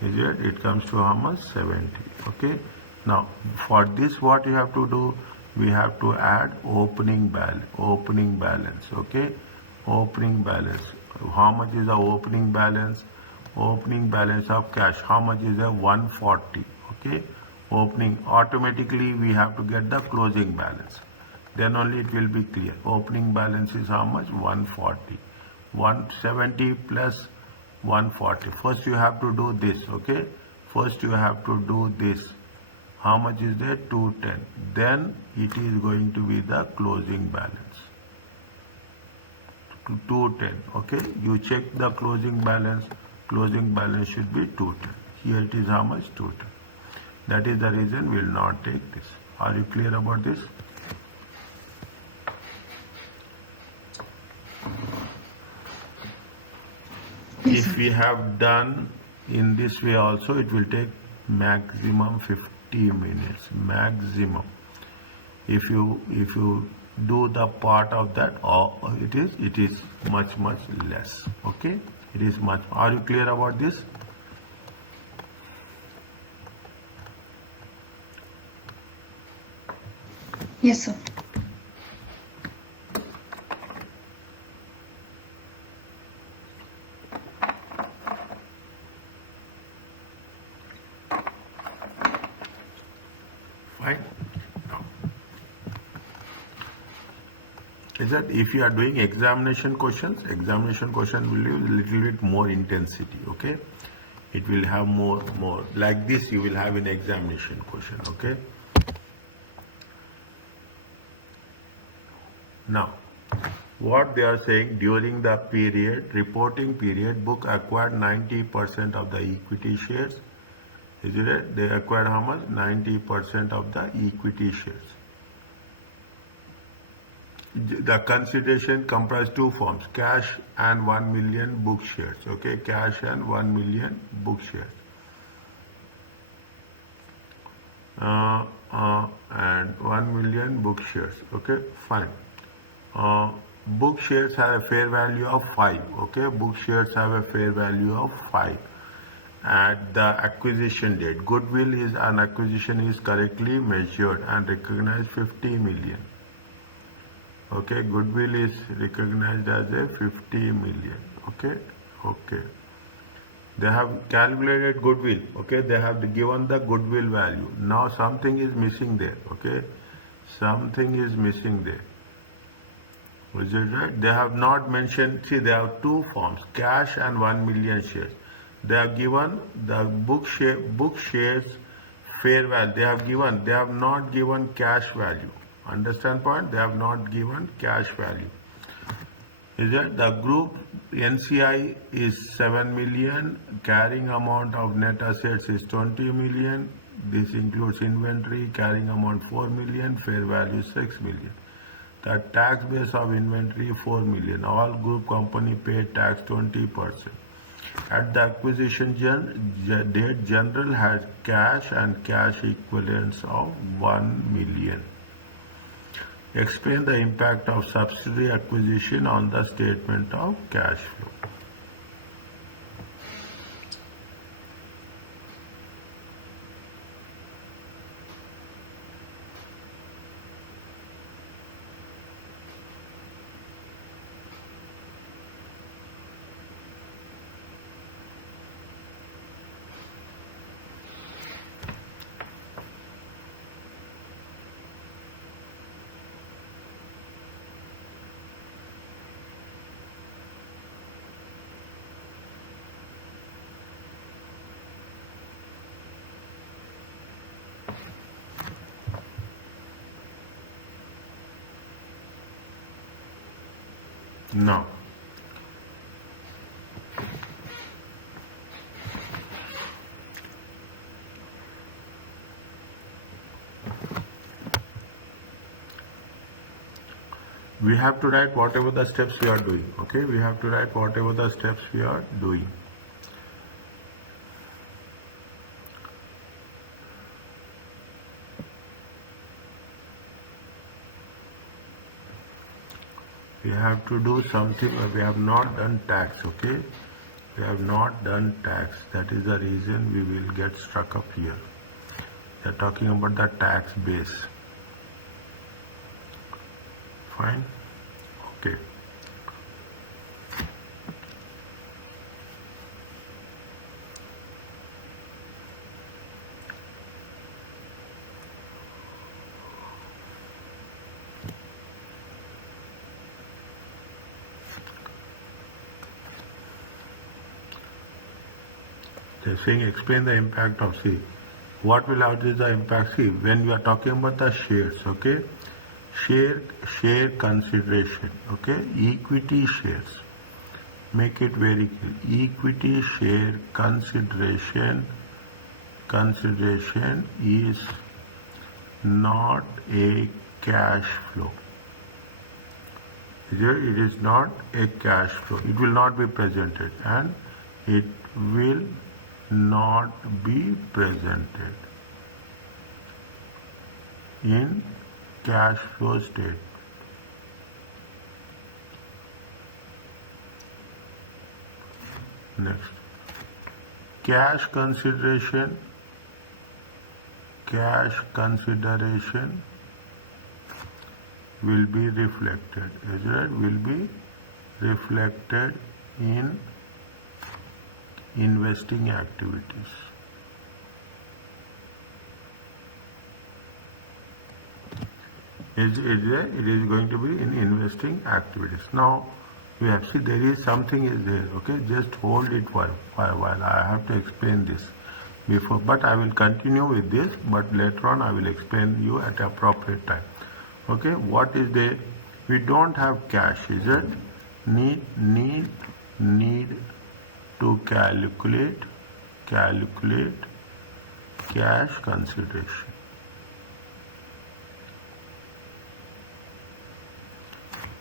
Is it? It comes to how much? 70. Okay. Now for this, what you have to do? We have to add opening balance. Okay. Opening balance. How much is the opening balance? Opening balance of cash. How much is the 140? Okay. Opening, automatically we have to get the closing balance. Then only it will be clear. Opening balance is how much? 140. 170 plus 140. First you have to do this. Okay. First you have to do this. How much is there? 210. Then it is going to be the closing balance. 210. Okay. You check the closing balance. Closing balance should be 210. Here it is how much? 210. That is the reason we will not take this. Are you clear about this? Yes, If sir. we have done in this way also, it will take maximum 50 minutes. Maximum. If you do the part of that, or it is much less. Okay? It is much. Are you clear about this? Yes, sir. Fine. Now, is that if you are doing examination questions will use a little bit more intensity. Okay, it will have more like this you will have in examination question. Okay. Now, what they are saying, during the period, reporting period, book acquired 90% of the equity shares. Is it right? They acquired how much? 90% of the equity shares. The consideration comprised two forms, cash and 1 million book shares. Okay, cash and 1 million book shares. And 1 million book shares. Okay, fine. Book shares have a fair value of 5. Okay, book shares have a fair value of 5 at the acquisition date. Goodwill is an acquisition is correctly measured and recognized 50 million. Okay, goodwill is recognized as a 50 million. Okay, okay. They have calculated goodwill. Okay, they have given the goodwill value. Now something is missing there. Okay, something is missing there. Is it right? They have not mentioned. See, they have two forms: cash and 1 million shares. They have given the book shares fair value. They have not given cash value. Understand point? They have not given cash value. Is it? The group NCI is 7 million, carrying amount of net assets is 20 million. This includes inventory, carrying amount 4 million, fair value 6 million. The tax base of inventory 4 million. All group company paid tax 20%. At the acquisition date, General had cash and cash equivalents of 1 million. Explain the impact of subsidiary acquisition on the statement of cash flow. Now, we have to write whatever the steps we are doing. Okay, we have to write whatever the steps we are doing. We have to do something. We have not done tax. Okay, we have not done tax. That is the reason we will get stuck up here. They are talking about the tax base. Fine. Okay. They're saying explain the impact of C. What will have is the impact? See, when we are talking about the shares, okay, share consideration, okay, equity shares. Make it very clear. Equity share consideration is not a cash flow. It is not a cash flow. It will not be presented, and it will not be presented in cash flow statement. Next, cash consideration will be reflected. Is it? Will be reflected in investing activities. It is going to be in investing activities. Now we have see there is something is there. Okay, just hold it for a while. I have to explain this before, but I will continue with this. But later on, I will explain you at appropriate time. Okay, what is there? We don't have cash, is it? Need to calculate cash consideration.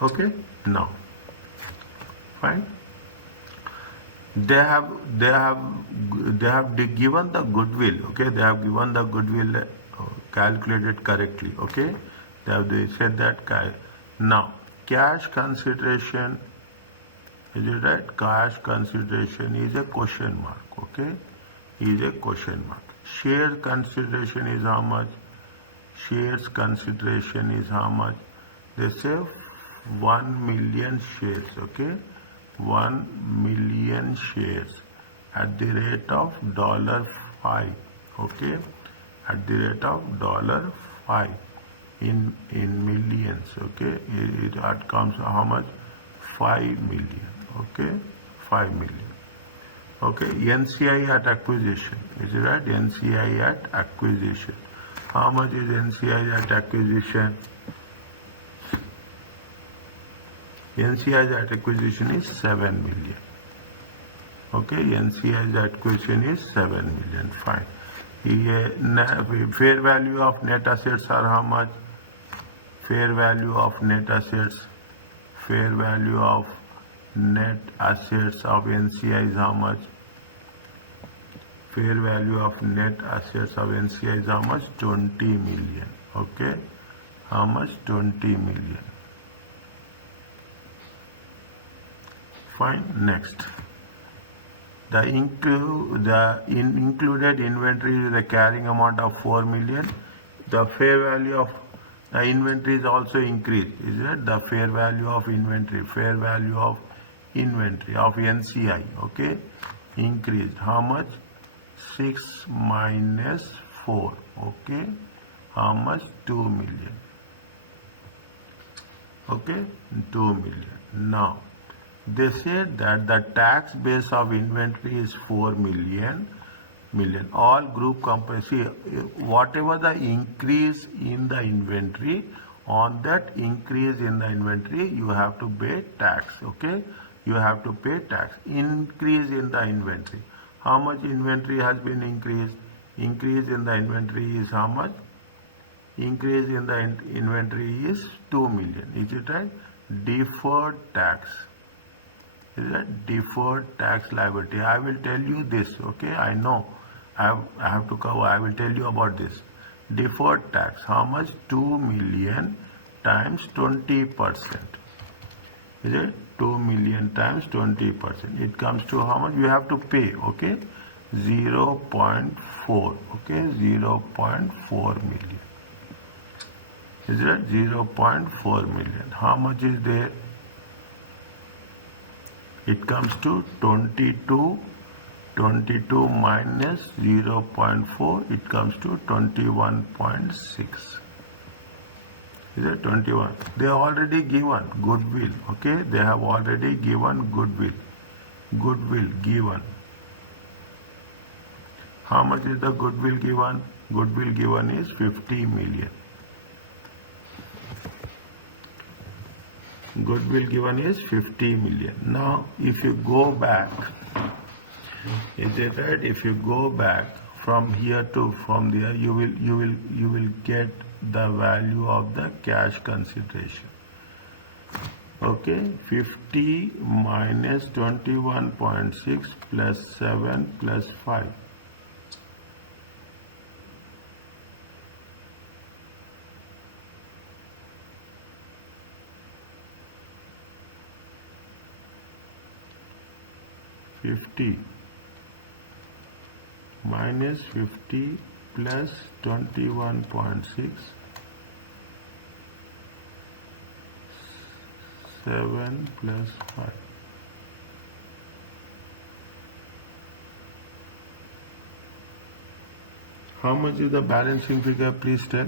Okay, now fine. They have given the goodwill. Okay, they have given the goodwill calculated correctly. Okay, they said that now cash consideration, is it right? Cash consideration is a question mark. Okay, is a question mark. Share consideration is how much? Shares consideration is how much? They say 1 million shares. Okay, 1 million shares at the rate of $5. Okay, at the rate of $5 in millions. Okay, it comes how much? 5 million. Okay, 5 million. Okay, NCI at acquisition. Is it right? NCI at acquisition. How much is NCI at acquisition? NCI at acquisition is 7 million. Okay, NCI at acquisition is 7 million. Fine. Fair value of net assets are how much? Fair value of net assets. Fair value of net assets of NCI is how much? Fair value of net assets of NCI is how much? 20 million. Okay, how much? 20 million. Fine. Next, the included inventory is the carrying amount of 4 million. The fair value of the inventory is also increased. Is it? The fair value of inventory. Fair value of inventory of NCI. Okay, increased. How much? 6 minus 4. Okay, how much? 2 million. Okay, 2 million. Now, they said that the tax base of inventory is 4 million. All group companies, see, whatever the increase in the inventory, on that increase in the inventory, you have to pay tax. Okay, you have to pay tax. Increase in the inventory. How much inventory has been increased? Increase in the inventory is how much? Increase in the inventory is 2 million. Is it right? Deferred tax. Is that deferred tax liability? I will tell you this. Okay, I know. I have to cover. I will tell you about this. Deferred tax. How much? 2 million times 20%. Is it? 2 million times 20%. It comes to how much you have to pay. Okay, 0.4. Okay, 0.4 million. Is it? 0.4 million. How much is there? It comes to 22 minus 0.4, it comes to 21.6. Is it 21? They already given goodwill. Okay, they have already given goodwill. Goodwill given. How much is the goodwill given? Goodwill given is 50 million. Goodwill given is 50 million. Now, if you go back, is it right? If you go back from here to from there, you will get the value of the cash consideration. Okay, 50 minus 21.6 plus 7 plus 5. Minus 50 plus 21.6, 7 plus 5. How much is the balancing figure? Please tell.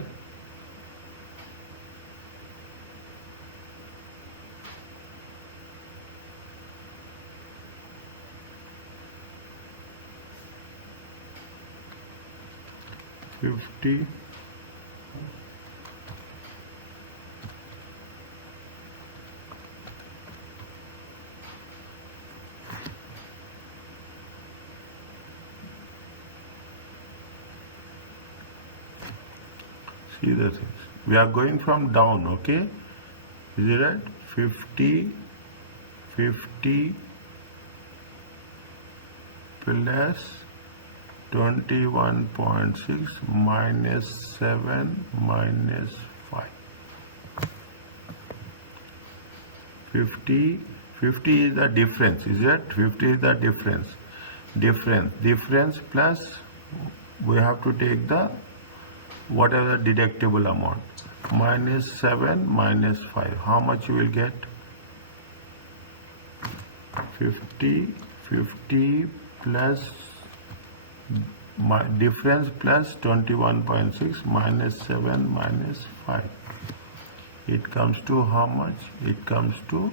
See the things. We are going from down, okay? Is it right? 50 plus 21.6 minus 7 minus 5. 50 is the difference, is it? 50 is the difference. Difference plus we have to take the whatever deductible amount. Minus 7 minus 5. How much you will get? 50 plus difference plus 21.6 minus 7 minus 5. It comes to how much? It comes to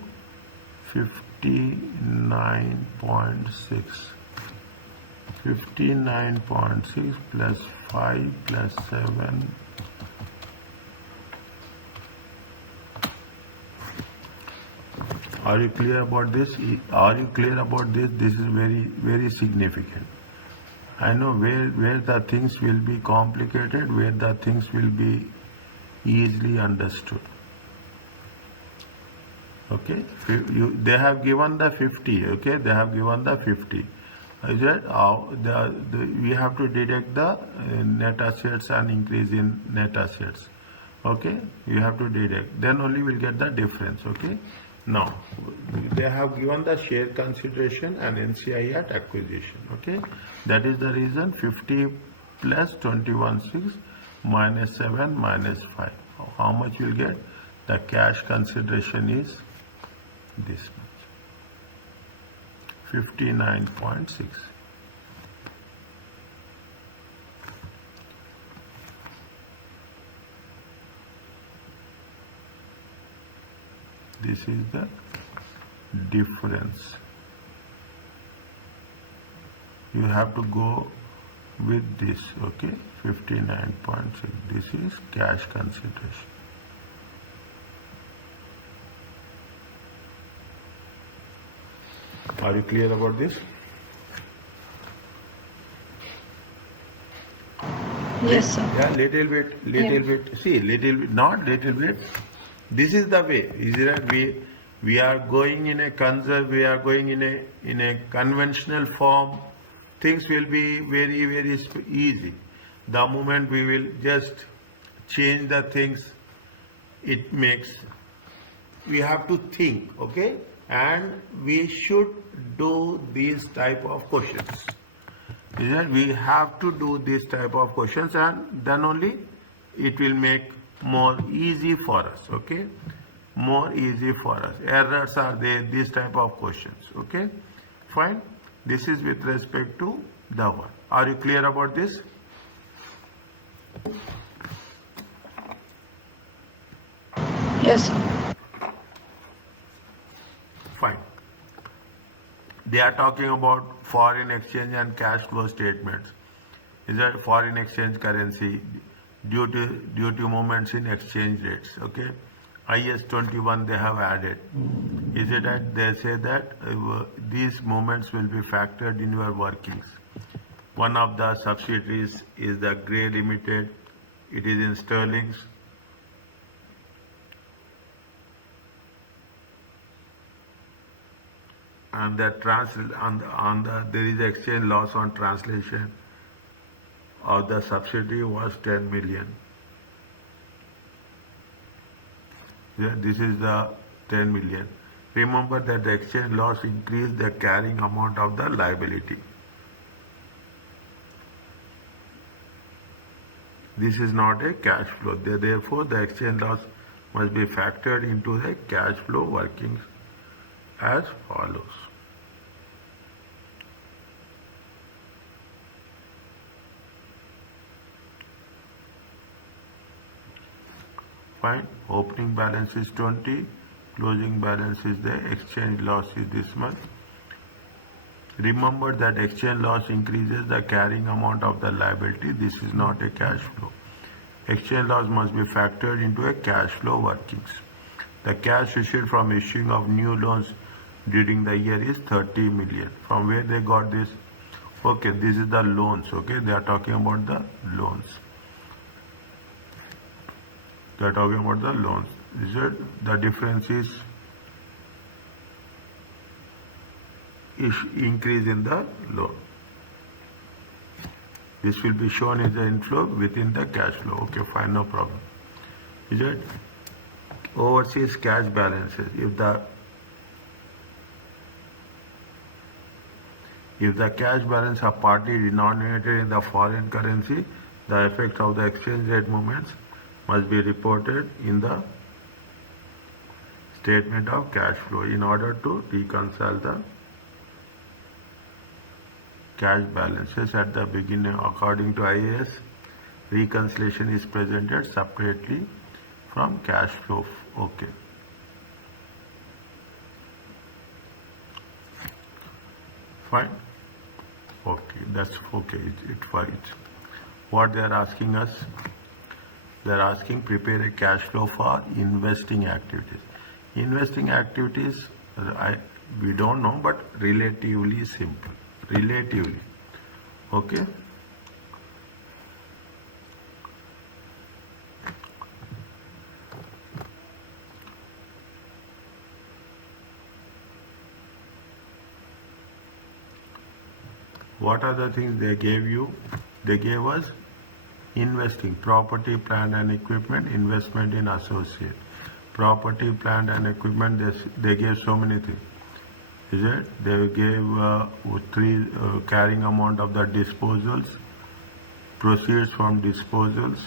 59.6. 59.6 plus 5 plus 7. Are you clear about this? Are you clear about this? This is very, very significant. I know where the things will be complicated, where the things will be easily understood. Okay, they have given the 50. Okay, they have given the 50. Is it? We have to deduct the net assets and increase in net assets. Okay, you have to deduct. Then only we'll get the difference. Okay. Now, they have given the share consideration and NCI at acquisition. Okay, that is the reason 50 plus 21.6 minus 7 minus 5. How much you will get? The cash consideration is this much, 59.6. This is the difference. You have to go with this, okay? 59.6. This is cash consideration. Are you clear about this? Yes, sir. Yeah, little bit. See, little bit, not little bit. This is the way. Is that we are going in a we are going in a conventional form. Things will be very, very easy. The moment we will just change the things, it makes. We have to think, okay, and we should do these type of questions. Is that we have to do this type of questions, and then only it will make more easy for us, okay? More easy for us. Errors are there, this type of questions, okay? Fine. This is with respect to the one. Are you clear about this? Yes, sir. Fine. They are talking about foreign exchange and cash flow statements. Is that foreign exchange currency due to movements in exchange rates? Okay. IS 21 they have added. Is it that they say that these movements will be factored in your workings? One of the subsidiaries is the Grey Limited. It is in sterlings. And the there is exchange loss on translation of the subsidy was 10 million. Yeah, this is the 10 million. Remember that the exchange loss increased the carrying amount of the liability. This is not a cash flow. Therefore, the exchange loss must be factored into the cash flow workings as follows. Fine. Opening balance is 20. Closing balance is the exchange loss is this much. Remember that exchange loss increases the carrying amount of the liability. This is not a cash flow. Exchange loss must be factored into a cash flow workings. The cash issued from issuing of new loans during the year is 30 million. From where they got this? Okay, this is the loans. Okay, they are talking about the loans. They are talking about the loans. Is it the difference is increase in the loan. This will be shown as the inflow within the cash flow. Okay, fine, no problem. Is it overseas cash balances? If the cash balance are partly denominated in the foreign currency, the effect of the exchange rate movements must be reported in the statement of cash flow in order to reconcile the cash balances at the beginning. According to IAS, reconciliation is presented separately from cash flow. Okay. Fine. Okay, that's okay. It fine. What they are asking us? They are asking prepare a cash flow for investing activities. Investing activities, we don't know, but relatively simple. Relatively. Okay. What are the things they gave you? They gave us investing, property, plant and equipment, investment in associate. Property, plant and equipment, they gave so many things. Is it? They gave three carrying amount of the disposals, proceeds from disposals,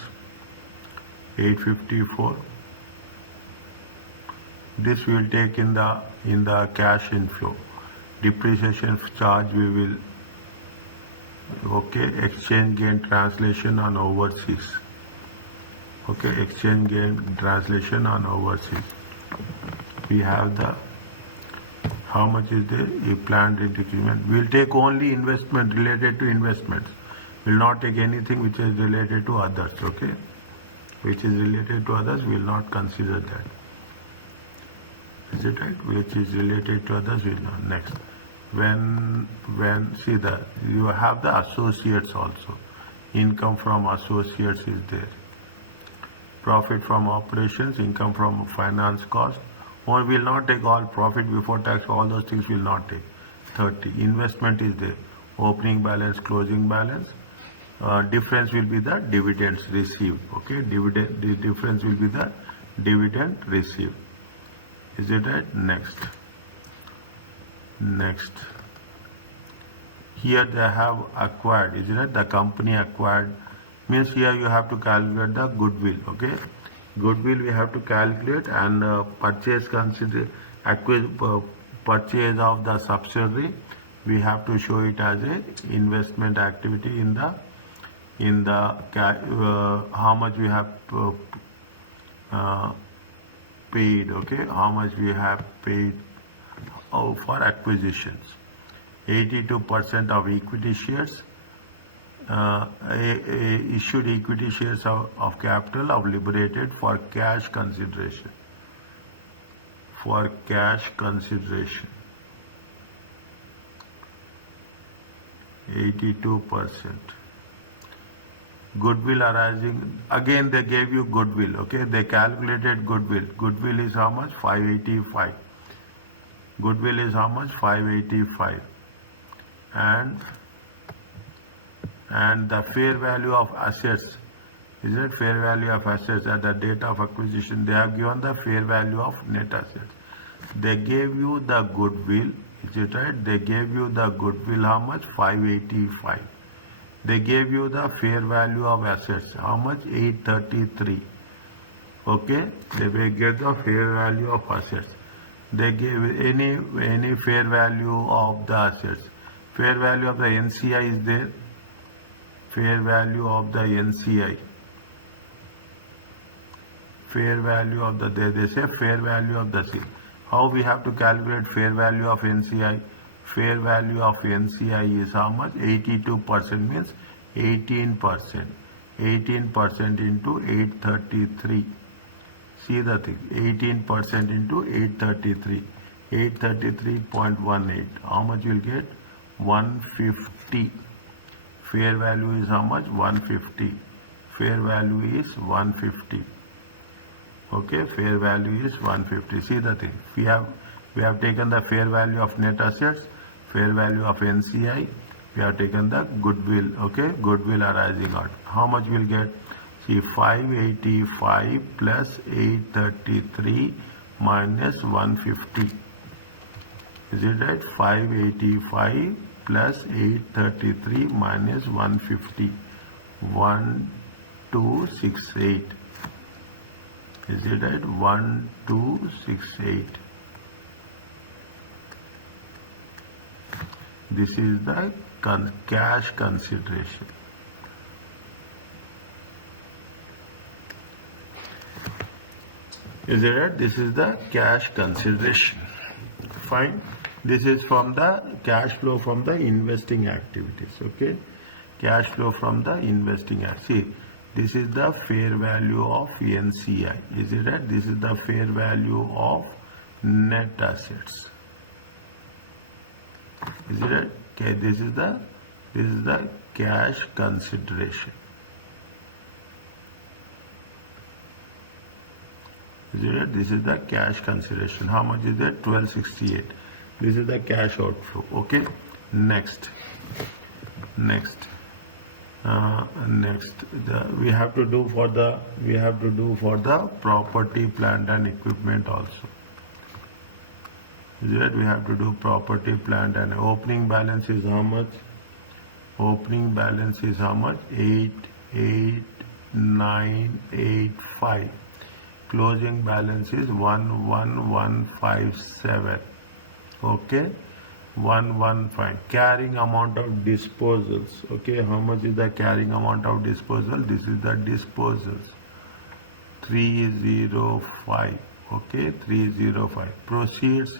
854. This we will take in the cash inflow. Depreciation charge we will. Okay, exchange gain translation on overseas. Okay, exchange gain translation on overseas. We have the how much is the planned increment. We will take only investment related to investments. We will not take anything which is related to others. Okay, which is related to others, we will not consider that. Is it right? Which is related to others, we will not. Next. When see that you have the associates also. Income from associates is there. Profit from operations, income from finance cost. Or will not take all profit before tax, all those things will not take. 30. Investment is there. Opening balance, closing balance. Difference will be the dividends received. Okay, the difference will be the dividend received. Is it right? Next. Here they have acquired, isn't it? The company acquired means here you have to calculate the goodwill. Okay, goodwill we have to calculate and purchase of the subsidiary. We have to show it as a investment activity in the how much we have paid. Okay, how much we have paid for acquisitions. 82% of equity shares, issued equity shares of capital of liberated for cash consideration. 82%. Goodwill arising, again they gave you goodwill. Okay, they calculated goodwill. Goodwill is how much? 585. Goodwill is how much? 585. And the fair value of assets, is it fair value of assets at the date of acquisition? They have given the fair value of net assets. They gave you the goodwill, is it right? They gave you the goodwill how much? 585. They gave you the fair value of assets, how much? 833. Okay, they will get the fair value of assets. They gave any fair value of the assets. Fair value of the NCI is there. Fair value of the NCI. Fair value of the, they say fair value of the sale. How we have to calculate fair value of NCI? Fair value of NCI is how much? 82% means 18%. 18% into 833. See the thing, 18% into 833. 833.18. How much you will get? 150. Fair value is how much? 150. Fair value is 150. Okay, fair value is 150. See the thing. We have taken the fair value of net assets, fair value of NCI. We have taken the goodwill. Okay, goodwill arising out. How much we'll get? See, 585 plus 833 minus 150. Is it right? 585 plus 833 minus 150. 1268. Is it right? 1268. This is the cash consideration. Is it right? This is the cash consideration. Fine. This is from the cash flow from the investing activities. Okay. Cash flow from the investing activities. See, this is the fair value of NCI. Is it right? This is the fair value of net assets. Is it right? Okay, this is the cash consideration. Is it right? This is the cash consideration. How much is that? 1268. This is the cash outflow. Okay. Next. We have to do for the property, plant and equipment also. Is it right? We have to do property, plant and opening balance is how much? Opening balance is how much? 88985. Closing balance is 11157. Okay. 115. Carrying amount of disposals. Okay, how much is the carrying amount of disposal? This is the disposals. 305. Okay, 305. Proceeds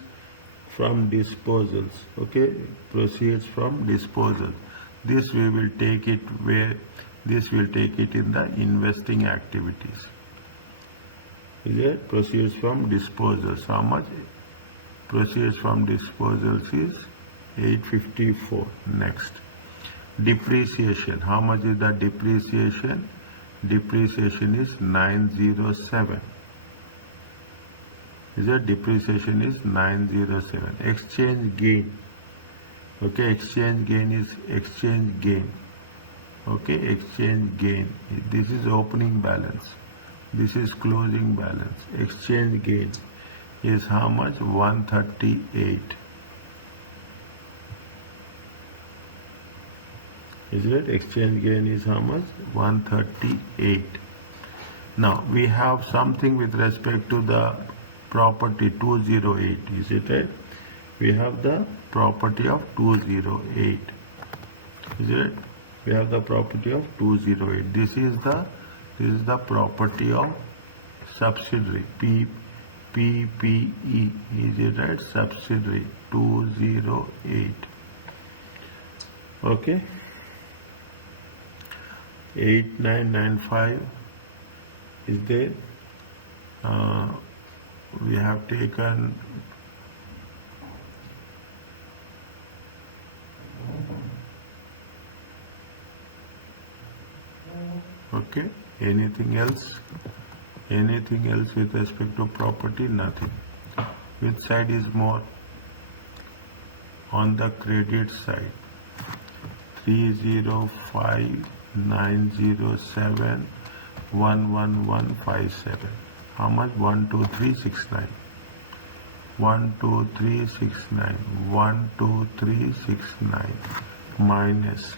from disposals. Okay, proceeds from disposals. This we will take it where? This will take it in the investing activities. Is it? Proceeds from disposals. How much? Proceeds from disposals is 854. Next. Depreciation. How much is the depreciation? Depreciation is 907. Is it? Depreciation is 907. Exchange gain. Okay, exchange gain is exchange gain. Okay, exchange gain. This is opening balance. This is closing balance. Exchange gain is how much? 138. Is it? Exchange gain is how much? 138. Now we have something with respect to the property 208. Is it right? We have the property of 208. Is it? We have the property of 208. This is the property of subsidiary PPE. Is it right? Subsidiary 208. Okay. 8995 is there. We have taken okay. Anything else? Anything else with respect to property? Nothing. Which side is more? On the credit side. 305,907 11157. How much? 12369. 12369. 12369 minus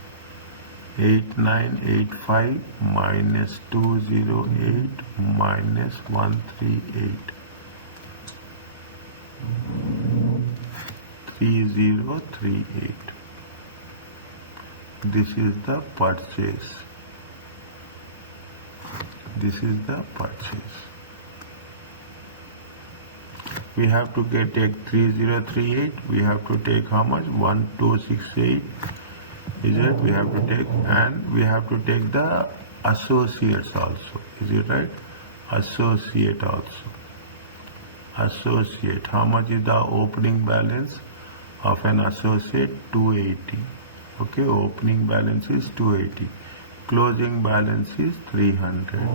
8985 minus 208 minus 138. 3038. This is the purchase. This is the purchase. We have to take 3038. We have to take how much? 1268. Is it? We have to take, and we have to take the associates also. Is it right? Associate also. Associate. How much is the opening balance of an associate? 280. Okay, opening balance is 280. Closing balance is 300.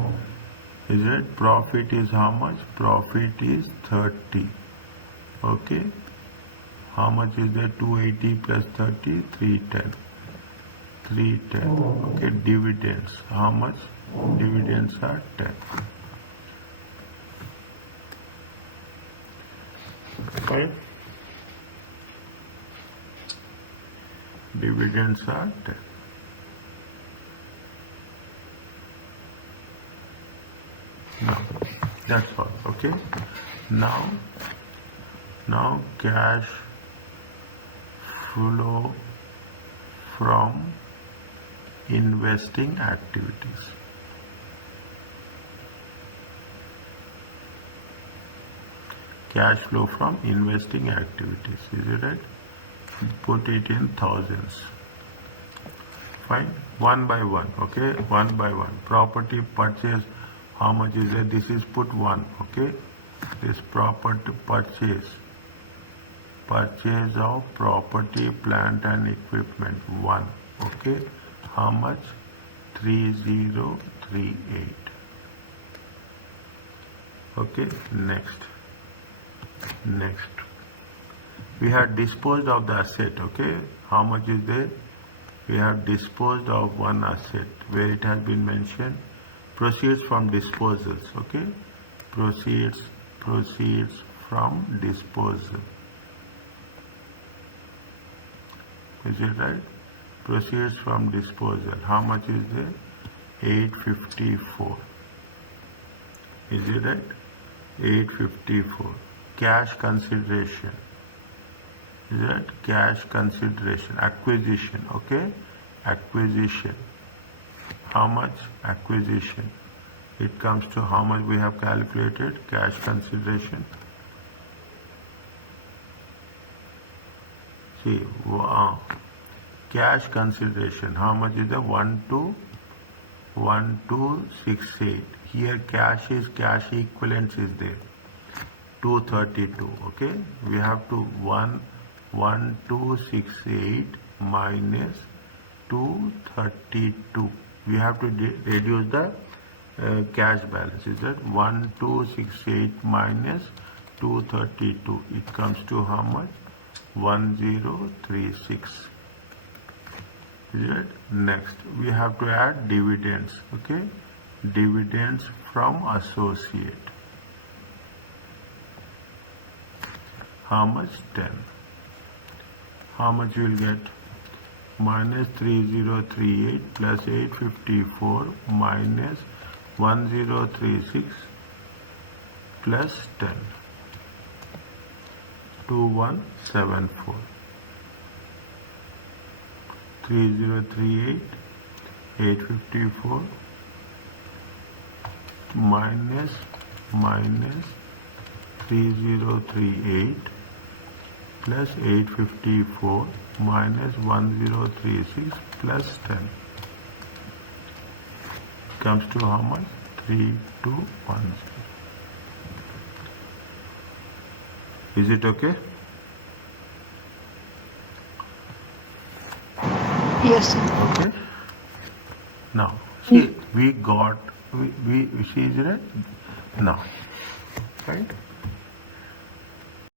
Is it? Profit is how much? Profit is 30. Okay. How much is there? 280 plus 30, 310. 310. Okay. Dividends. How much? Dividends are 10. Fine. Dividends are 10. Now, that's all. Okay. Now cash flow from investing activities. Cash flow from investing activities. Is it right? Put it in thousands. Fine. One by one. Okay. One by one. Property purchase. How much is it? This is put 1. Okay. This property purchase. Purchase of property, plant and equipment 1. Okay. How much? 3038. Okay. Next. We have disposed of the asset. Okay. How much is there? We have disposed of one asset where it has been mentioned. Proceeds from disposals. Okay. Proceeds from disposal. Is it right? Proceeds from disposal. How much is there? 854. Is it right? 854. Cash consideration. Is that cash consideration? Acquisition. Okay. Acquisition. How much? Acquisition. It comes to how much we have calculated cash consideration. See, cash consideration. How much is the 1268. Here cash equivalence is there. 232. Okay. We have to 1268 minus 232. We have to reduce the cash balance. Is that 1268 minus 232? It comes to how much? 1036. Is it? Next, we have to add dividends. Okay, dividends from associate. How much? 10. How much you will get? Minus 3038 plus 854 minus 1036 plus 10. 2174. 3038 854 minus 3038 plus 854 minus 1036 plus 10 comes to how much? 3210. Is it okay? Yes, sir. Okay. Now, see, we got, we see, is it right? Now, right?